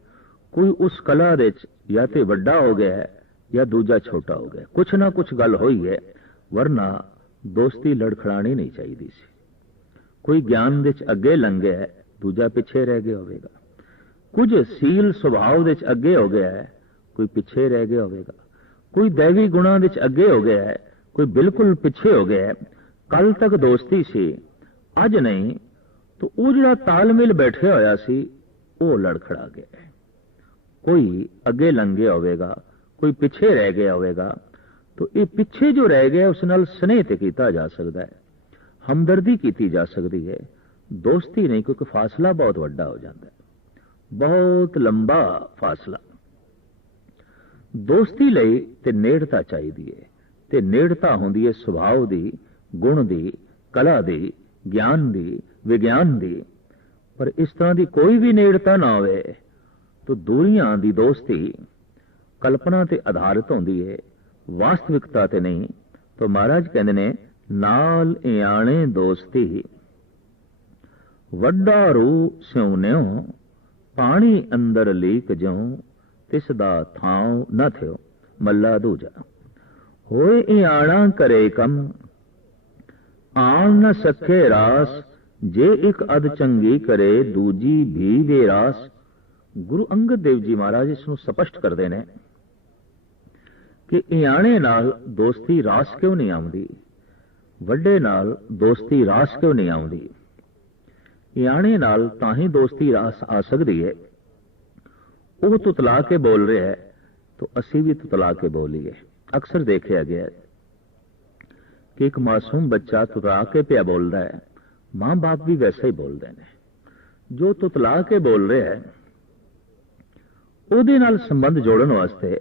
ਕੋਈ ਉਸ ਕਲਾ ਦੇ ਵਿੱਚ ਜਾਂ ਤੇ ਵੱਡਾ ਹੋ ਗਿਆ ਹੈ ਜਾਂ ਦੂਜਾ ਛੋਟਾ ਹੋ ਗਿਆ, ਕੁਛ ਨਾ ਕੁਛ ਗੱਲ ਹੋਈ ਹੈ, ਵਰਨਾ ਦੋਸਤੀ ਲੜਖੜਾਣੀ ਨਹੀਂ ਚਾਹੀਦੀ ਸੀ। ਕੋਈ ਗਿਆਨ ਦੇ ਵਿੱਚ ਅੱਗੇ ਲੰਘਿਆ ਹੈ, ਦੂਜਾ ਪਿੱਛੇ ਰਹਿ ਗਿਆ ਹੋਵੇਗਾ। ਕੁਝ ਸੀਲ ਸੁਭਾਅ ਦੇ ਵਿੱਚ ਅੱਗੇ ਹੋ ਗਿਆ ਹੈ, ਕੋਈ ਪਿੱਛੇ ਰਹਿ ਗਿਆ ਹੋਵੇਗਾ। ਕੋਈ दैवी ਗੁਣਾਂ ਦੇ ਵਿੱਚ ਅੱਗੇ ਹੋ ਗਿਆ ਹੈ, ਕੋਈ ਬਿਲਕੁਲ ਪਿੱਛੇ ਹੋ ਗਿਆ। ਕੱਲ ਤੱਕ ਦੋਸਤੀ ਸੀ, ਅੱਜ ਨਹੀਂ, ਤਾਂ ਉਹ ਜਿਹੜਾ ਤਾਲਮੇਲ ਬੈਠਿਆ ਹੋਇਆ ਸੀ ਉਹ ਲੜਖੜਾ ਗਿਆ। ਕੋਈ ਅੱਗੇ ਲੰਘ ਗਿਆ ਹੋਵੇਗਾ, ਕੋਈ ਪਿੱਛੇ ਰਹਿ ਗਿਆ ਹੋਵੇਗਾ। ਤਾਂ ਇਹ ਪਿੱਛੇ ਜੋ ਰਹਿ ਗਿਆ ਉਸ ਨਾਲ ਸਨੇਹ ਤੇ ਕੀਤਾ ਜਾ ਸਕਦਾ ਹੈ, ਹਮਦਰਦੀ ਕੀਤੀ ਜਾ ਸਕਦੀ ਹੈ, ਦੋਸਤੀ ਨਹੀਂ, ਕਿਉਂਕਿ ਫਾਸਲਾ ਬਹੁਤ ਵੱਡਾ ਹੋ ਜਾਂਦਾ ਹੈ, ਬਹੁਤ ਲੰਬਾ ਫਾਸਲਾ। ਦੋਸਤੀ ਲਈ ਤੇ ਨੇੜਤਾ ਚਾਹੀਦੀ ਹੈ, ਤੇ ਨੇੜਤਾ ਹੁੰਦੀ ਹੈ ਸੁਭਾਅ ਦੀ, ਗੁਣ ਦੀ, ਕਲਾ ਦੀ, ਗਿਆਨ ਦੀ, ਵਿਗਿਆਨ ਦੀ। ਪਰ ਇਸ ਤਰ੍ਹਾਂ ਦੀ ਕੋਈ ਵੀ ਨੇੜਤਾ ਨਾ ਹੋਵੇ ਤਾਂ ਦੂਰੀਆਂ ਦੀ ਦੋਸਤੀ ਕਲਪਨਾ ਤੇ ਆਧਾਰਿਤ ਹੁੰਦੀ ਹੈ, ਵਾਸਤਵਿਕਤਾ ਤੇ ਨਹੀਂ। ਤਾਂ ਮਹਾਰਾਜ ਕਹਿੰਦੇ ਨੇ, ਨਾਲ ਇਆਣੇ ਦੋਸਤੀ ਵੱਡਾ ਰੂ ਸਿਉਨਿਓ, ਪਾਣੀ ਅੰਦਰ ਲੀਕ ਜਿਉ, ਤਿਸ ਦਾ ਥਾਂ ਨਾ ਥਿਓ। ਮੱਲਾ ਦੂਜਾ। ਹੋਏ ਇਆਣਾ ਕਰੇ ਕਮ, ਆਣ ਨ ਸਕੇ ਰਾਸ, ਜੇ ਇੱਕ ਅਧ ਚੰਗੀ ਕਰੇ ਦੂਜੀ ਵੀ ਵੇਰਾਸ। ਗੁਰੂ ਅੰਗਦ ਦੇਵ ਜੀ ਮਹਾਰਾਜ ਇਸ ਨੂੰ ਸਪਸ਼ਟ ਕਰਦੇ ਨੇ ਕਿ ਇਆਣੇ ਨਾਲ ਦੋਸਤੀ ਰਾਸ ਕਿਉਂ ਨਹੀਂ ਆਉਂਦੀ, ਵੱਡੇ ਨਾਲ ਦੋਸਤੀ ਰਾਸ ਕਿਉਂ ਨਹੀਂ ਆਉਂਦੀ। ਇਆਣੇ ਨਾਲ ਤਾਂ ਹੀ ਦੋਸਤੀ ਰਾਸ ਆ ਸਕਦੀ ਹੈ, ਉਹ ਤੁਤਲਾ ਕੇ ਬੋਲ ਰਿਹਾ ਹੈ ਤਾਂ ਅਸੀਂ ਵੀ ਤੁਤਲਾ ਕੇ ਬੋਲੀਏ। ਅਕਸਰ ਦੇਖਿਆ ਗਿਆ ਕਿ ਇੱਕ ਮਾਸੂਮ ਬੱਚਾ ਤੁਤਲਾ ਕੇ ਪਿਆ ਬੋਲਦਾ ਹੈ, ਮਾਂ ਬਾਪ ਵੀ ਵੈਸੇ ਹੀ ਬੋਲਦੇ ਨੇ। ਜੋ ਤੁਤਲਾ ਕੇ ਬੋਲ ਰਿਹਾ ਹੈ ਉਹਦੇ ਨਾਲ ਸੰਬੰਧ ਜੋੜਨ ਵਾਸਤੇ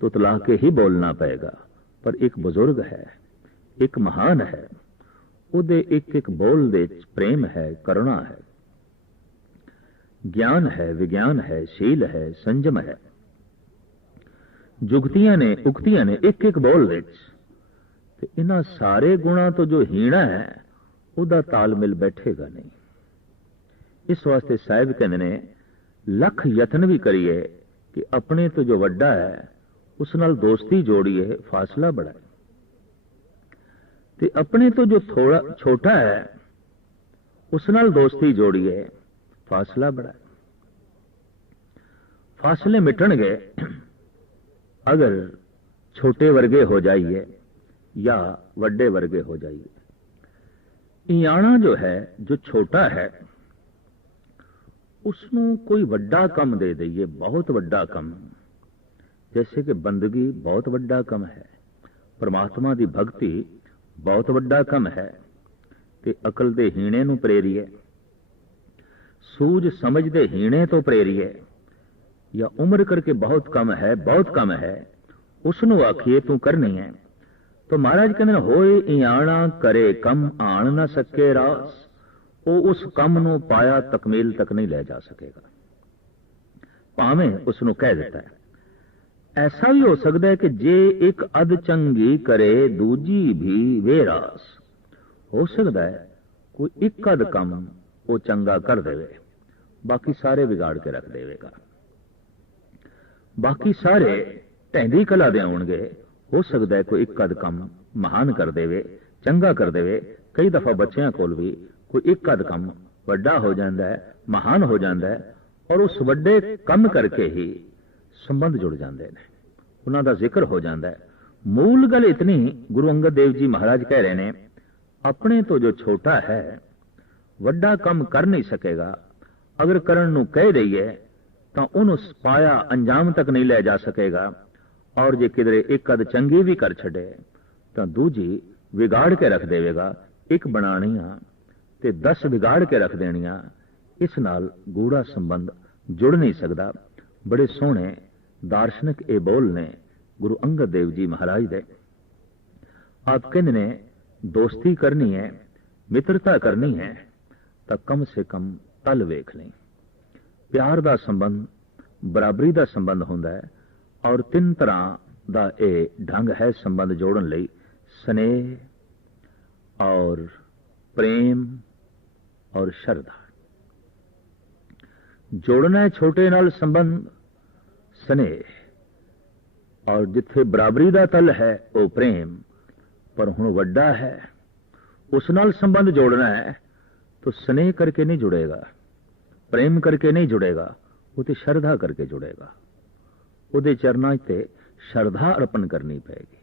ਤੁਤਲਾ ਕੇ ਹੀ ਬੋਲਣਾ ਪਏਗਾ। ਪਰ ਇੱਕ ਬਜ਼ੁਰਗ ਹੈ, ਇੱਕ ਮਹਾਨ ਹੈ, ਉਹਦੇ ਇੱਕ ਇੱਕ ਬੋਲ ਦੇ ਵਿੱਚ ਪ੍ਰੇਮ ਹੈ, ਕਰੁਣਾ ਹੈ, ਗਿਆਨ ਹੈ, ਵਿਗਿਆਨ ਹੈ, ਸ਼ੀਲ ਹੈ, ਸੰਜਮ ਹੈ, ਜੁਗਤੀਆਂ ਨੇ, ਉਕਤੀਆਂ ਨੇ ਇੱਕ ਇੱਕ ਬੋਲ ਵਿੱਚ। ਤੇ ਇਹਨਾਂ ਸਾਰੇ ਗੁਣਾਂ ਤੋਂ ਜੋ ਹੀਣਾ ਹੈ ਉਹਦਾ ਤਾਲਮੇਲ ਬੈਠੇਗਾ ਨਹੀਂ। ਇਸ ਵਾਸਤੇ ਸਾਹਿਬ ਕਹਿੰਦੇ ਨੇ, ਲੱਖ ਯਤਨ ਵੀ ਕਰੀਏ ਕਿ ਆਪਣੇ ਤੋਂ ਜੋ ਵੱਡਾ ਹੈ ਉਸ ਨਾਲ ਦੋਸਤੀ ਜੋੜੀਏ, ਫਾਸਲਾ ਬੜਾ ਹੈ। ਤੇ ਆਪਣੇ ਤੋਂ ਜੋ ਥੋੜਾ ਛੋਟਾ ਹੈ ਉਸ ਨਾਲ ਦੋਸਤੀ ਜੋੜੀਏ, ਫਾਸਲਾ ਬੜਾ ਹੈ। ਫਾਸਲੇ ਮਿਟਣਗੇ ਅਗਰ ਛੋਟੇ ਵਰਗੇ ਹੋ ਜਾਈਏ ਜਾਂ ਵੱਡੇ ਵਰਗੇ ਹੋ ਜਾਈਏ। ਇਆਣਾ ਜੋ ਹੈ, ਜੋ ਛੋਟਾ ਹੈ, ਉਸਨੂੰ ਕੋਈ ਵੱਡਾ ਕੰਮ ਦੇ ਦਈਏ, ਬਹੁਤ ਵੱਡਾ ਕੰਮ, जैसे कि बंदगी बहुत वड्डा कम है, परमात्मा की भगती बहुत वड्डा कम है, ते अकल दे हीणे नूं प्रेरीए, सूझ समझ दे हीणे तो प्रेरीए, या उम्र करके बहुत कम है, बहुत कम है, उसनूं आखिए तू करनी है। तो महाराज कहते होए इयाणा करे कम, आण ना सके रास, वो उस कम नूं पाया तकमील तक नहीं ले जा सकेगा, भावें उसनूं कह दिता है। ऐसा भी हो सकता है कि जे एक अध चंगी करे दूजी भी वेरास, हो सकता है कोई एक अध कम वो चंगा कर देवे, बाकी सारे बिगाड़ के रख देवेगा, बाकी सारे ढैंदी कला दे आउणगे। हो सकता है कोई एक अध कम महान कर देवे, चंगा कर देवे। कई दफा बच्चों कोल भी कोई एक अध कम वड्डा हो जाता है, महान हो जाता है, और उस वड्डे कम करके ही संबंध जुड़ जाते हैं, उन्हों का जिक्र हो जाता है। मूल गल इतनी, गुरु अंगद देव जी महाराज कह रहे हैं, अपने तो जो छोटा है वड्डा कम कर नहीं सकेगा, अगर करन नूं कह दईए तो उन्होंने पाया अंजाम तक नहीं ले जा सकेगा, और जे किधरे एक अद चंगी भी कर छड़े तो दूजी विगाड़ के रख देवेगा। एक बनानिया ते 10 बिगाड़ के रख देनिया, इस नाल गूढ़ा संबंध जुड़ नहीं सकता। बड़े सोहने दार्शनिक ये बोल ने गुरु अंगद देव जी महाराज दे। आप कहते ने दोस्ती करनी है, मित्रता करनी है, तो कम से कम तल वेख लें। प्यार का संबंध, बराबरी का संबंध होंदा है, और 3 तरह ਦਾ ਇਹ ਢੰਗ ਹੈ ਸੰਬੰਧ ਜੋੜਨ ਲਈ, स्नेह और प्रेम और श्रद्धा। जोड़ना है छोटे नाल संबंध स्नेह, और जिथे बराबरी का तल है वो प्रेम, पर हुण वड्डा है उस नाल संबंध जोड़ना है तो स्नेह करके नहीं जुड़ेगा, प्रेम करके नहीं जुड़ेगा, वो तो श्रद्धा करके जुड़ेगा। उहदे चरनां ते श्रद्धा अर्पण करनी पैगी,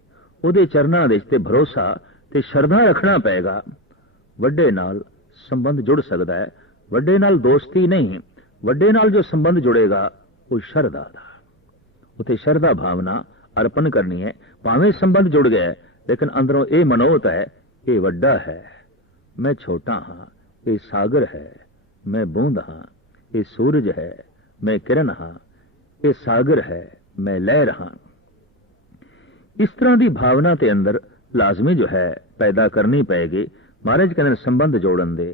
उहदे चरनां दे ते भरोसा ते श्रद्धा रखना पैगा। वड्डे नाल संबंध जुड़ सकता है, वड्डे नाल दोस्ती नहीं, वड्डे नाल जो संबंध जुड़ेगा वो श्रद्धा दा, उते श्रद्धा भावना अर्पण करनी है। भावें संबंध जुड़ गया लेकिन अंदरों ये मनोत है, ये वड्डा है, मैं छोटा हाँ, ये सागर है, मैं बूंद हाँ, ये सूरज है, मैं किरण हाँ, ये सागर है, मैं लहर हाँ। इस तरह की भावना के अंदर लाजमी जो है पैदा करनी पैगी। महाराज कहते संबंध जोड़न दे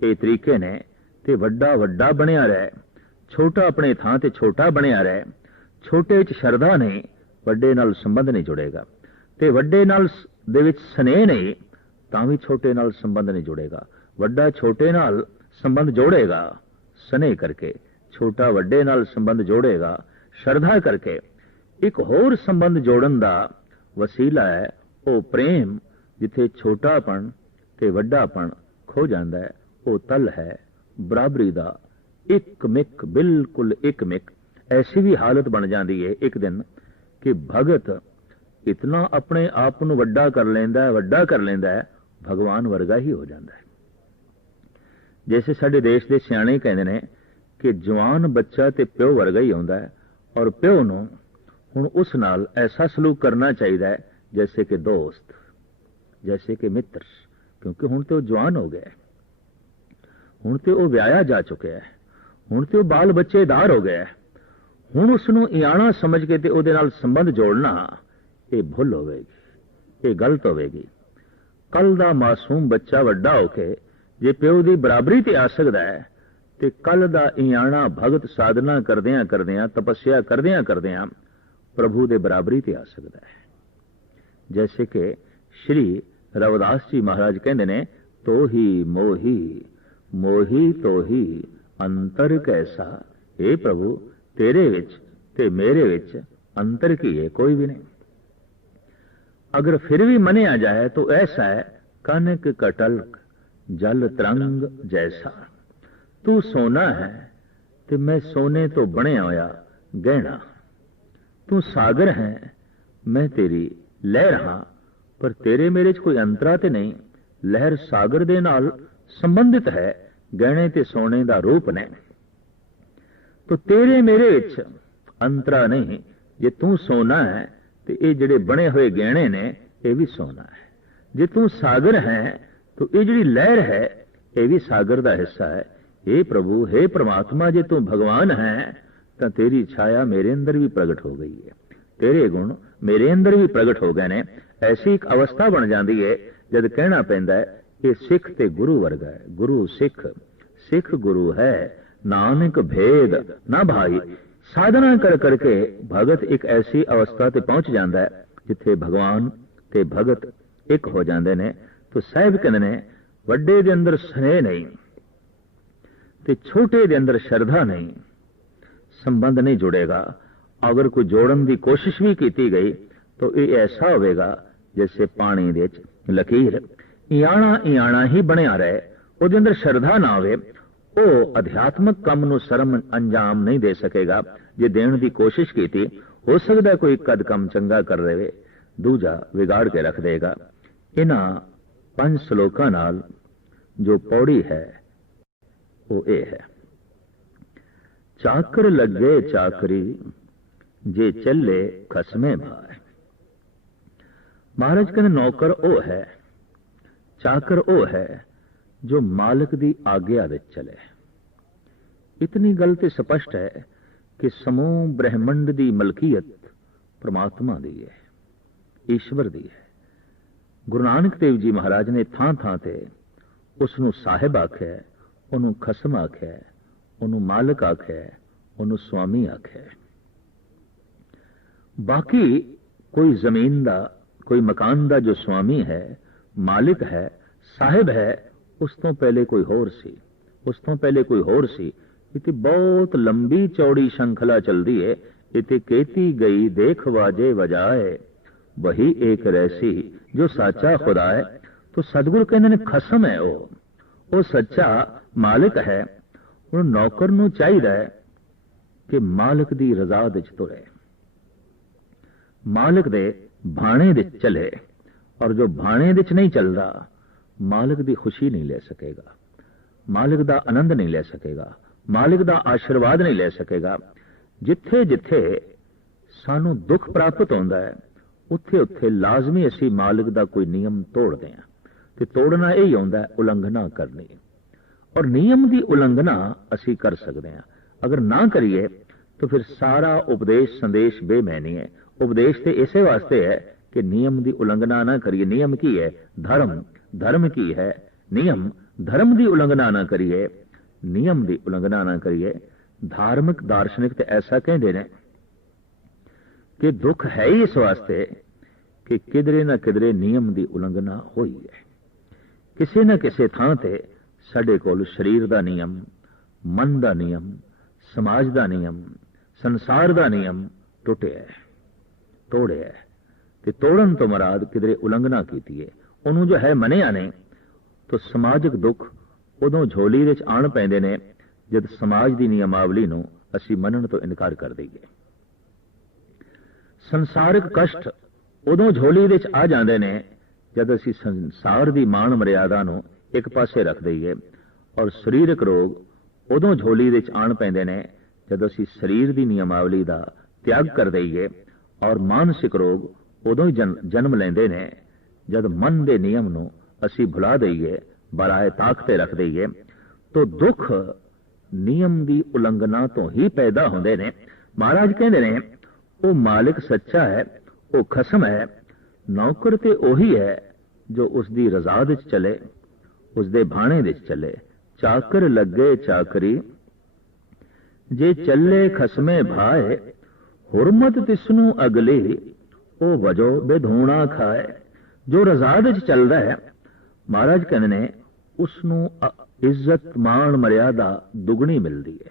ये तरीके ने, ते वड्डा वड्डा बनिया रहे, छोटा अपने थां ते छोटा बनिया रहे। छोटे च श्रद्धा नहीं, वड्डे नाल संबंध नहीं जुड़ेगा, ते वड्डे नाल दे विच स्नेह नहीं, तां भी छोटे नाल संबंध नहीं जुड़ेगा। वड्डा छोटे नाल संबंध जोड़ेगा स्नेह करके, छोटा वड्डे नाल संबंध जोड़ेगा श्रद्धा करके। एक होर संबंध जोड़न दा वसीला है वो प्रेम, जिथे छोटापन ते वड्डापन खो जांदा है, वो तल है बराबरी दा, एक मिक, बिल्कुल एक मिक। ऐसी भी हालत बन जाती है एक दिन कि भगत इतना अपने आप नूं वड्डा कर लेंदा है, वड्डा कर लेंदा है, भगवान वर्गा ही हो जाता है। जैसे साडे देश के सियाणे कहते हैं कि जवान बच्चा ते प्यो वर्गा ही होंदा है, और प्यो नूं हुण उस नाल ऐसा सलूक करना चाहिए जैसे कि दोस्त, जैसे कि मित्र, क्योंकि हुण तो जवान हो गया, हुण तो वह व्याया जा चुका है, हुण तो बाल बच्चेदार हो गया, हुण उसनूं इयाणा समझ के ते उहदे नाल संबंध जोड़ना ये भुल होवेगी, ये गलत होवेगी। कल दा मासूम बच्चा वड्डा होके जे प्यो दी बराबरी ते आ सकदा है, ते कल दा इयाणा भगत साधना करदियां करदियां, तपस्या करदियां करदियां प्रभु दे बराबरी ते आ सकदा है। जैसे कि श्री रविदास जी महाराज कहते ने, तो ही मोही, मोही तो ही अंतर कैसा, हे प्रभु तेरे विच ते मेरे विच अंतर की है कोई भी नहीं। अगर फिर भी मनिया जाए तो ऐसा है, कनक कटल्क जल तरंग जैसा। तू सोना है ते मैं सोने तो बनिया होया गहना, तू सागर है मैं तेरी लहर हाँ, पर तेरे मेरे च कोई अंतरा ते नहीं। लहर सागर दे नाल संबंधित है, गहने ते सोने दा रूप ने, तो तेरे मेरे विच अंतरा नहीं। जे तू सोना है तो ये जिहड़े बने हुए गहने ने ये भी सोना है, जे तू सागर है तो ये जिहड़ी लहर है ये भी सागर दा हिस्सा है। हे प्रभु, हे परमात्मा, जे तू भगवान है तो तेरी छाया मेरे अंदर भी प्रगट हो गई है, तेरे गुण मेरे अंदर भी प्रगट हो गए ने। ऐसी एक अवस्था बन जाती है जब कहना पैंदा है कि सिख ते गुरु वर्गा है, गुरु सिख, सिख गुरु है, नानक भेद ना भाई। साधना कर करके भगत एक ऐसी अवस्था ते पहुंच जाता है जिथे भगवान ते भगत एक हो जाते हैं। तो साहिब कहते ने, वड्डे दे अंदर स्नेह नहीं ते छोटे दे अंदर श्रद्धा नहीं, संबंध नहीं जुड़ेगा। अगर कोई जोड़न की कोशिश भी की गई तो ये ऐसा होगा जैसे पानी दे लकीर, इयाणा इयाणा ही बनया रहे, उसके अंदर श्रद्धा ना हो, वो अध्यात्मक काम नूं सरम अंजाम नहीं दे सकेगा। जे देण की कोशिश की थी, हो सकता कोई कद कम चंगा कर रहे, दूजा बिगाड़ के रख देगा। इन्हां 5 श्लोकां नाल जो पौड़ी है वो ये है, चाकर लगे चाकरी जे चले खसमे भाई। महाराज कहते नौकर ओ है, चाकर ओ है जो मालिक दी आज्ञा विच चले। इतनी गल ते स्पष्ट है कि समूह ब्रह्मंड दी मलकीयत परमात्मा दी है, ईश्वर दी है। गुरु नानक देव जी महाराज ने थां थां ते उसनूं साहिब आख्या, उन्होंने खसम आख्या, उन्होंने मालिक आख्या, उन्होंने स्वामी आख्या। बाकी कोई जमीन का, कोई मकान का जो स्वामी है, मालिक है, साहिब है, उस तो पहले कोई होर सी, उस तो पहले कोई होर सी। इतनी बहुत लंबी चौड़ी श्रृंखला चलती है। इतने कहती गई देख वाजे वजाए, वही एक रहसी जो साचा खुदा है। तो सतगुरु कहते ने खसम है वो सच्चा मालिक है। उन नौकर नूं चाहिदा है कि मालिक दी रजा दे तुरे, मालिक दे भाणे दे चले। और जो भाणे दे नहीं चल रहा, मालिक दी खुशी नहीं ले सकेगा, मालिक दा आनंद नहीं ले सकेगा, मालिक दा आशीर्वाद नहीं ले सकेगा। जिथे जिथे सानू दुख प्राप्त होता है, उत्थे उत्थे लाजमी असी मालिक दा कोई नियम तोड़ते हैं। ते तोड़ना यही होता है उलंघना करनी। और नियम की उलंघना असी कर सकते हैं। अगर ना करिए तो फिर सारा उपदेश संदेश बेमैनी है। उपदेश तो इसे वास्ते है कि नियम की उलंघना ना करिए। नियम की है धर्म, धर्म की है नियम। धर्म की उलंघना ना करिए, नियम की उलंघना ना करिए। धार्मिक दार्शनिक तो ऐसा कहते हैं कि दुख है ही इस वास्ते कि किधरे ना किधरे नियम की उलंघना हुई है। किसी न किसी थां ते साडे कोल शरीर का नियम, मन का नियम, समाज का नियम, संसार का नियम टुटिया तोड़िया है। ते तोड़न तो मराद किधरे उलंघना की है, उन्होंने जो है मनिया ने। तो समाजिक दुख उदों झोली विच आण पैंदे ने जद समाज की नियमावली नूं असी मनण तो इनकार कर दईए। संसारिक कष्ट उदों झोली विच आ जांदे ने जद असी संसार की मान मर्यादा नूं एक पासे रख दईए। और शरीरक रोग उदों झोली विच आण पैंदे ने जद असी शरीर की नियमावली का त्याग कर दईए। और मानसिक रोग उदों ही जन्म लेंदे ने जद मन के नियम नूं असी भुला दईए, बराए ताकते रख दईए। तो दुख नियम की उलंघना तो ही पैदा होंदे ने। महाराज कहते ने वो मालिक सच्चा है, वो खसम है। नौकर ते ओही है जो उसकी रजा विच चले, उसके भाणे विच चले। चाकर लगे चाकरी जे चले खसमे भाए, हुरमत तिसनू अगली ओ वजो बेधूणा खाए। जो रजा विच चलदा है, महाराज कहते ने उसनू इज्जत मान मर्यादा दुगनी मिलती है,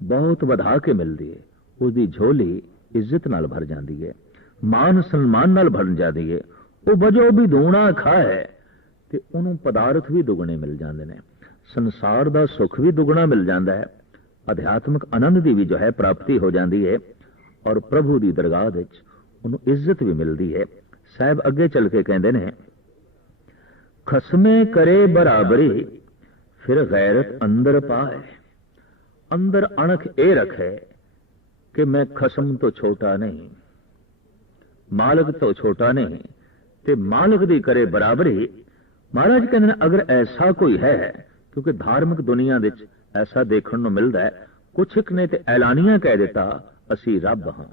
बहुत वधा के मिलती है। उसकी झोली इज्जत नाल भर जाती है, मान सन्मान नाल भर जाती है। वो वजो भी धूणा खाए ते उन्होंने पदार्थ भी दुगने मिल जाते हैं। संसार का सुख भी दुगना मिल जाता है, अध्यात्मिक आनंद की भी जो है प्राप्ति हो जाती है। और प्रभु की दरगाह विच उन्होंने इज्जत भी मिलती है। साहब अगे चल के कहते हैं खसमे करे बराबरी फिर गैरत अंदर पाए। अंदर अणख ए रखे कि मैं खसम तो छोटा नहीं, मालिक तो छोटा नहीं, ते मालिक दी करे बराबरी। महाराज कहते हैं अगर ऐसा कोई है, क्योंकि धार्मिक दुनिया विच ऐसा देखने को मिलता है। कुछ एक ने ते ऐलानिया कह दिता असी रब हाँ,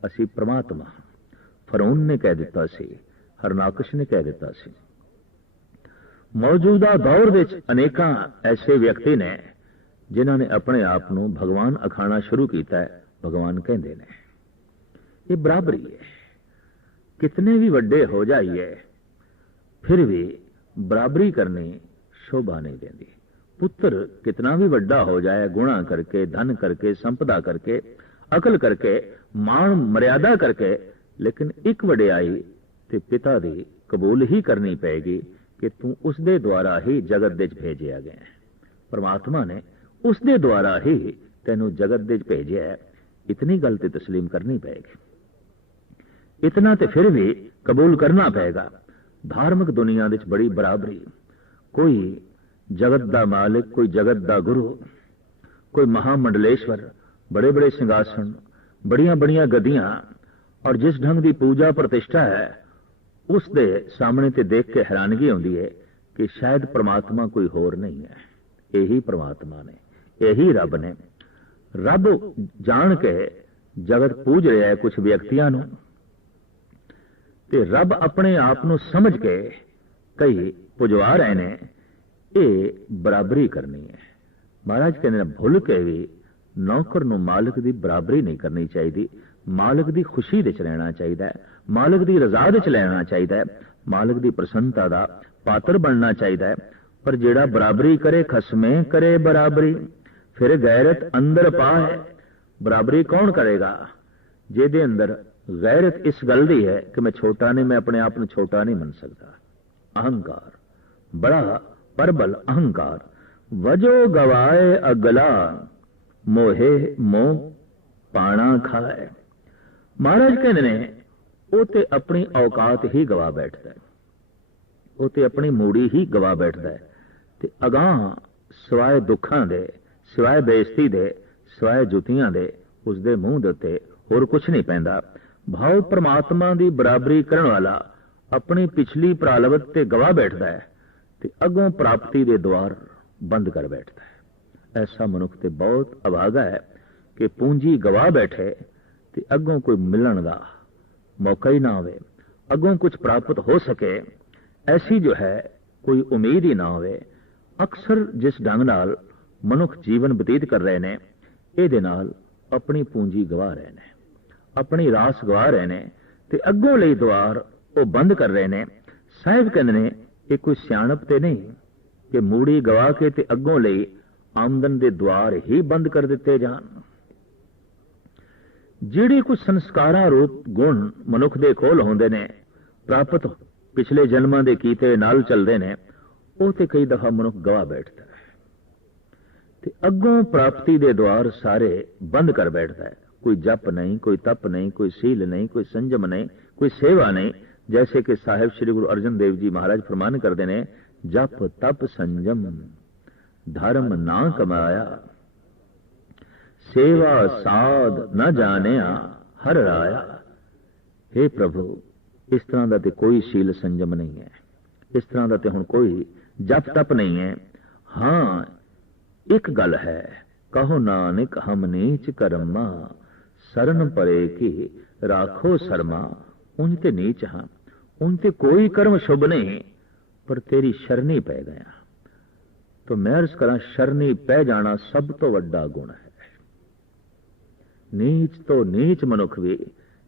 असी परमात्मा हाँ। फरौन ने कह दिता सी, हरनाकश ने कह दिता सी। मौजूदा दौर विच अनेक ऐसे व्यक्ति ने जिन्होंने अपने आप को भगवान अखाना शुरू किया है। भगवान कहते हैं ये बराबरी है, कितने भी वड्डे हो जाइए फिर भी बराबरी करनी शोभा नहीं देती। पुत्र कितना भी वड्डा हो जाए, गुणा करके, धन करके, संपदा करके, अकल करके, मान मर्यादा करके, लेकिन एक वड्याई ते पिता दी कबूल ही करनी पेगी कि तू उसके द्वारा ही जगत विच भेजिया गया है। परमात्मा ने उसके द्वारा ही तेनू जगत विच भेजिया है। इतनी गल ते तस्लीम करनी पेगी, इतना तो फिर भी कबूल करना पेगा। धार्मिक दुनिया विच बड़ी बराबरी, कोई जगत का मालिक, कोई जगत का गुरु, कोई महामंडलेश्वर, बड़े बड़े सिंहासन, बड़िया बड़िया गद्दियां, और जिस ढंग की पूजा प्रतिष्ठा है उस दे सामने ते देख के हैरानगी होती है कि शायद परमात्मा कोई होर नहीं है, यही परमात्मा ने, यही रब ने। रब जान के जगत पूज रहा है कुछ व्यक्तियों नूं, ते रब अपने आप नूं समझ के कई पुजवा रहे ने। ये बराबरी करनी है। महाराज कहते हैं भुल के भी नौकर नूं मालिक की बराबरी नहीं करनी चाहिए। मालिक दी खुशी दे च रहना चाहिए, मालिक दी रजा दे च लेना चाहिए, मालिक दी प्रसन्नता दा पात्र बनना चाहिए। पर जेड़ा बराबरी करे खसमे करे बराबरी, फिर गैरत अंदर पाए। बराबरी कौन करेगा? जेदे अंदर गैरत इस गल दी है कि मैं छोटा नहीं, मैं अपने आप को छोटा नहीं मन सकता। अहंकार, बड़ा परबल अहंकार, वजो गवाए अगला, मोहे मोह पाना खाए। महाराज कहते ने वो ते अपनी औकात ही गवा बैठता है, वो ते अपनी मूड़ी ही गवा बैठता है, ते अगाह सिवाय दुखां दे, सिवाय बेइज्जती दे, सिवाय जुतियां दे उसदे मूंह दे उत्ते होर कुछ नहीं पैंदा। भाव परमात्मा दी बराबरी करन वाला अपनी पिछली प्रालवत ते गवा बैठता है, ते अगों प्राप्ति दे द्वार बंद कर बैठता है। ऐसा मनुख ते बहुत अभागा है कि पूंजी गवा बैठे ते अगों कोई मिलन दा मौका ही ना होवे, अगों कुछ प्राप्त हो सके ऐसी जो है कोई उम्मीद ही ना होवे। अक्सर जिस ढंग नाल मनुख जीवन बतीत कर रहे ने, इहदे नाल अपनी पूंजी गवा रहे ने, अपनी रास गवा रहे ने, ते अगों लई द्वार वो बंद कर रहे ने। साहिब कहंदे ने ये कोई सियाणप ते नहीं कि मूड़ी गवा के ते अगों लई आमदन दे द्वार ही बंद कर दिते जान। ਜਿਹੜੇ ਕੁਝ ਸੰਸਕਾਰਾਂ ਰੂਪ ਗੁਣ ਮਨੁੱਖ ਦੇ ਕੋਲ ਹੁੰਦੇ ਨੇ, ਪ੍ਰਾਪਤ ਪਿਛਲੇ ਜਨਮਾਂ ਦੇ ਕੀਤੇ ਨਾਲ ਚੱਲਦੇ ਨੇ, ਉਹ ਤੇ ਕਈ ਦਫਾ ਮਨੁੱਖ ਗਵਾ ਬੈਠਦਾ ਹੈ ਤੇ ਅੱਗੋਂ ਪ੍ਰਾਪਤੀ ਦੇ द्वार ਸਾਰੇ ਬੰਦ ਕਰ ਬੈਠਦਾ ਹੈ। ਕੋਈ ਜਪ ਨਹੀਂ, ਕੋਈ ਤਪ ਨਹੀਂ, ਕੋਈ ਸੀਲ ਨਹੀਂ, ਕੋਈ ਸੰਜਮ ਨਹੀਂ, ਕੋਈ ਸੇਵਾ ਨਹੀਂ। जैसे कि साहिब श्री गुरु अर्जन देव जी महाराज फरमान करते ने, जप तप संजम धर्म ना कमाया, सेवा साध न जानिया हर राया। हे प्रभु, इस तरह का तो कोई शील संजम नहीं है, इस तरह का तो हुण कोई जप तप नहीं है। हाँ एक गल है, कहो नानक हम नीच कर्मा, शरण परे की राखो शर्मा। उनते नीच हाँ, उनते कोई कर्म शुभ नहीं, पर तेरी शरणी पै गया। तो मैं अर्ज करा, शरणी पै जाना सब तो वड्डा गुण है। नीच तो नीच मनुख भी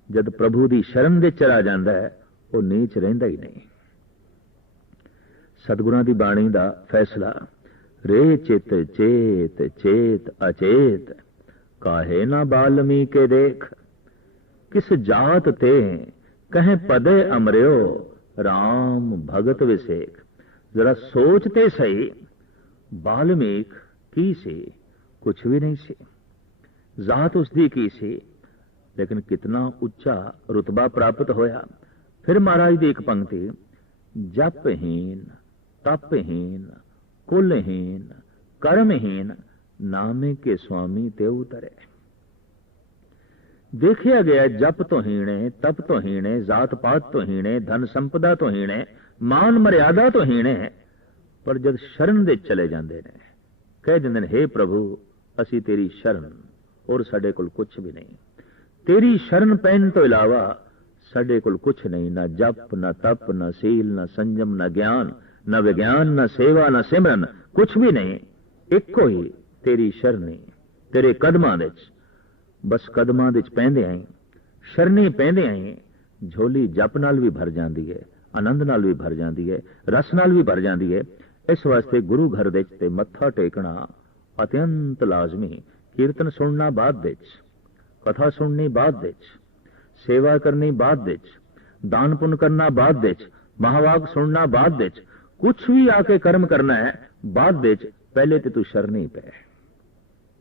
जद प्रभु दी शरण दे चला जाता है, वो नीच रहिंदा ही नहीं। सतगुरां दी बाणी दा फैसला, रे चित चेत चेत अचेत, काहे ना बाल्मी के देख, किस जात ते कहें पदे अमरियो, राम भगत विसेक। जरा सोचते सही, बाल्मीक की सी? कुछ भी नहीं सी। जात उसकी की सी, लेकिन कितना उच्चा रुतबा प्राप्त होया। फिर महाराज की एक पंक्ति, जपहीन तपहीन कुलहीन कर्महीन, नामे के स्वामी ते उतरे। देखिया गया जप तो हीणे, तप तो हीणे, जात पात तो हीणे, धन संपदा तो हीणे, मान मर्यादा तो हीणे, पर जब शरण दे चले जाते ने, कह देंगे हे प्रभु असी तेरी शरण, और साडे कोल कुछ भी नहीं। तेरी शरण पैन तो इलावा साडे कोल कुछ नहीं, ना जप ना तप ना सील ना संजम ना ज्ञान ना विज्ञान ना सेवा ना सिमरन, कुछ भी नहीं। इको ही तेरी शरणी, तेरे कदमां दे विच, बस कदमां दे विच पैंदे आई, शरणी पैंदे आई, झोली जप नाल भी भर जाती है, आनंद नाल भी भर जाती है, रस नाल भी भर जाती है। इस वास्ते गुरु घर दे ते मत्था टेकना अत्यंत लाजमी, कीर्तन सुनना बाद दे, कथा सुननी बाद दे, सेवा करनी बाद दे, दान पुण्य करना बाद दे, महावाक सुनना बाद दे, कुछ भी आके कर्म करना है बाद दे। पहले तो तू शरणी पै,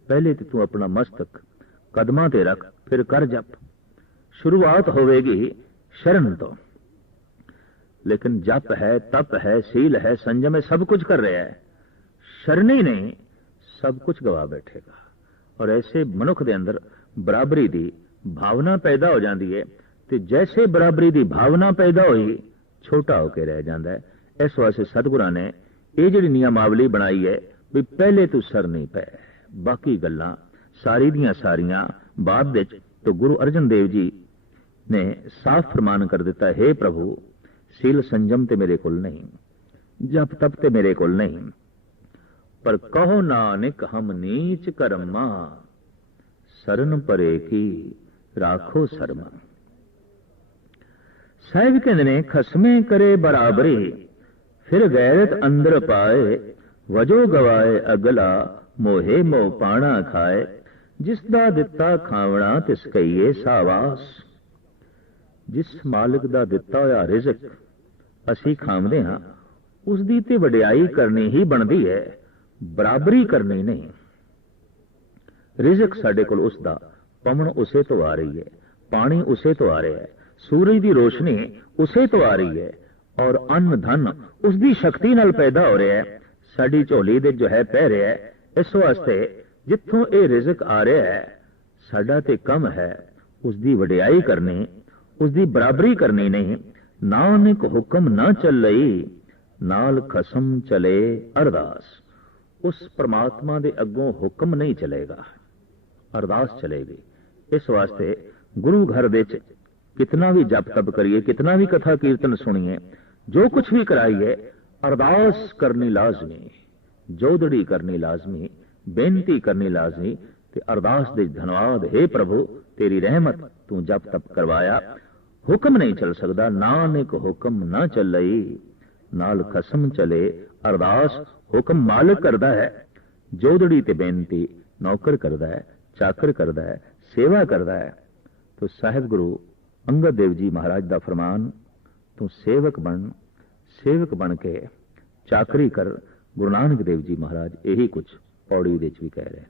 पहले तो तू अपना मस्तक कदमां ते रख, फिर कर जप। शुरुआत होवेगी शरण तो, लेकिन जप है, तप है, सील है, संयम है, सब कुछ कर रहा है, शरणी नहीं, सब कुछ गवा बैठेगा। और ऐसे मनुख दे अंदर बराबरी दी भावना पैदा हो जाती है, तो जैसे बराबरी दी भावना पैदा हुई, छोटा होकर रह जाता है। इस वास्ते सतगुरां ने ये जिहड़ी नियमावली बनाई है भी पहले तू सरनी पै, बाकी गल्लां सारी दियां सारियां बाद विच। तो गुरु अर्जन देव जी ने साफ फरमान कर दिता, हे प्रभु सील संजम ते मेरे कोल नहीं, जप तप ते मेरे कोल नहीं, पर कहो नानक हम नीच कर्मा, शरण परे की राखो शर्म। साहिब कहते ने खसमे करे बराबरी, फिर गैरत अंदर पाए, वजो गवाए अगला, मोहे मोह पाना खाए, जिसदा दिता खावना तिस कहिए सावास। जिस मालिक दा दिता होया रिजक असी खावदे हां, उस दी ते वडियाई करनी ही बनदी है, बराबरी करनी नहीं। रिजक साडे कोल उसदा, पवन उसे तो आ रही है, पानी उसे तो आ रहा है, सूरज की रोशनी उसे तो आ रही है, और अन्न धन उसकी शक्ति नाल पैदा हो रहा है, साडी झोली दे जो है पै रहा है। इस वास्ते जिथों ये रिजक आ रहा है साडा ते कम है, उसकी वडियाई करनी, उसकी बराबरी करनी नहीं। नानक हुक्म ना चलई, नाल खसम चले अरदास। उस परमात्मा दे अगों हुक्म नहीं चलेगा, अरदास चलेगी। इस वास्ते गुरु घर दे कितना भी जप तप करिए, कितना भी कथा कीर्तन सुनिए, जो कुछ भी कराइए, अरदास करनी लाजमी, जोदड़ी करनी लाजमी, बेनती करनी लाजमी। ते अरदास दे धन्यवाद, हे प्रभु तेरी रहमत, तू जप तप करवाया, हुक्म नहीं चल सकता। नानक हुक्म ना चलई, नाल खसम चले अरदास। हुक्म मालिक करता है, जोदड़ी ते बेनती नौकर करता है, चाकर करता है, सेवा करता है। तो साहिब गुरु अंगद देव जी महाराज का फरमान, तू सेवक बन के चाकरी कर। गुरु नानक देव जी महाराज यही कुछ पौड़ी दे भी कह रहे हैं।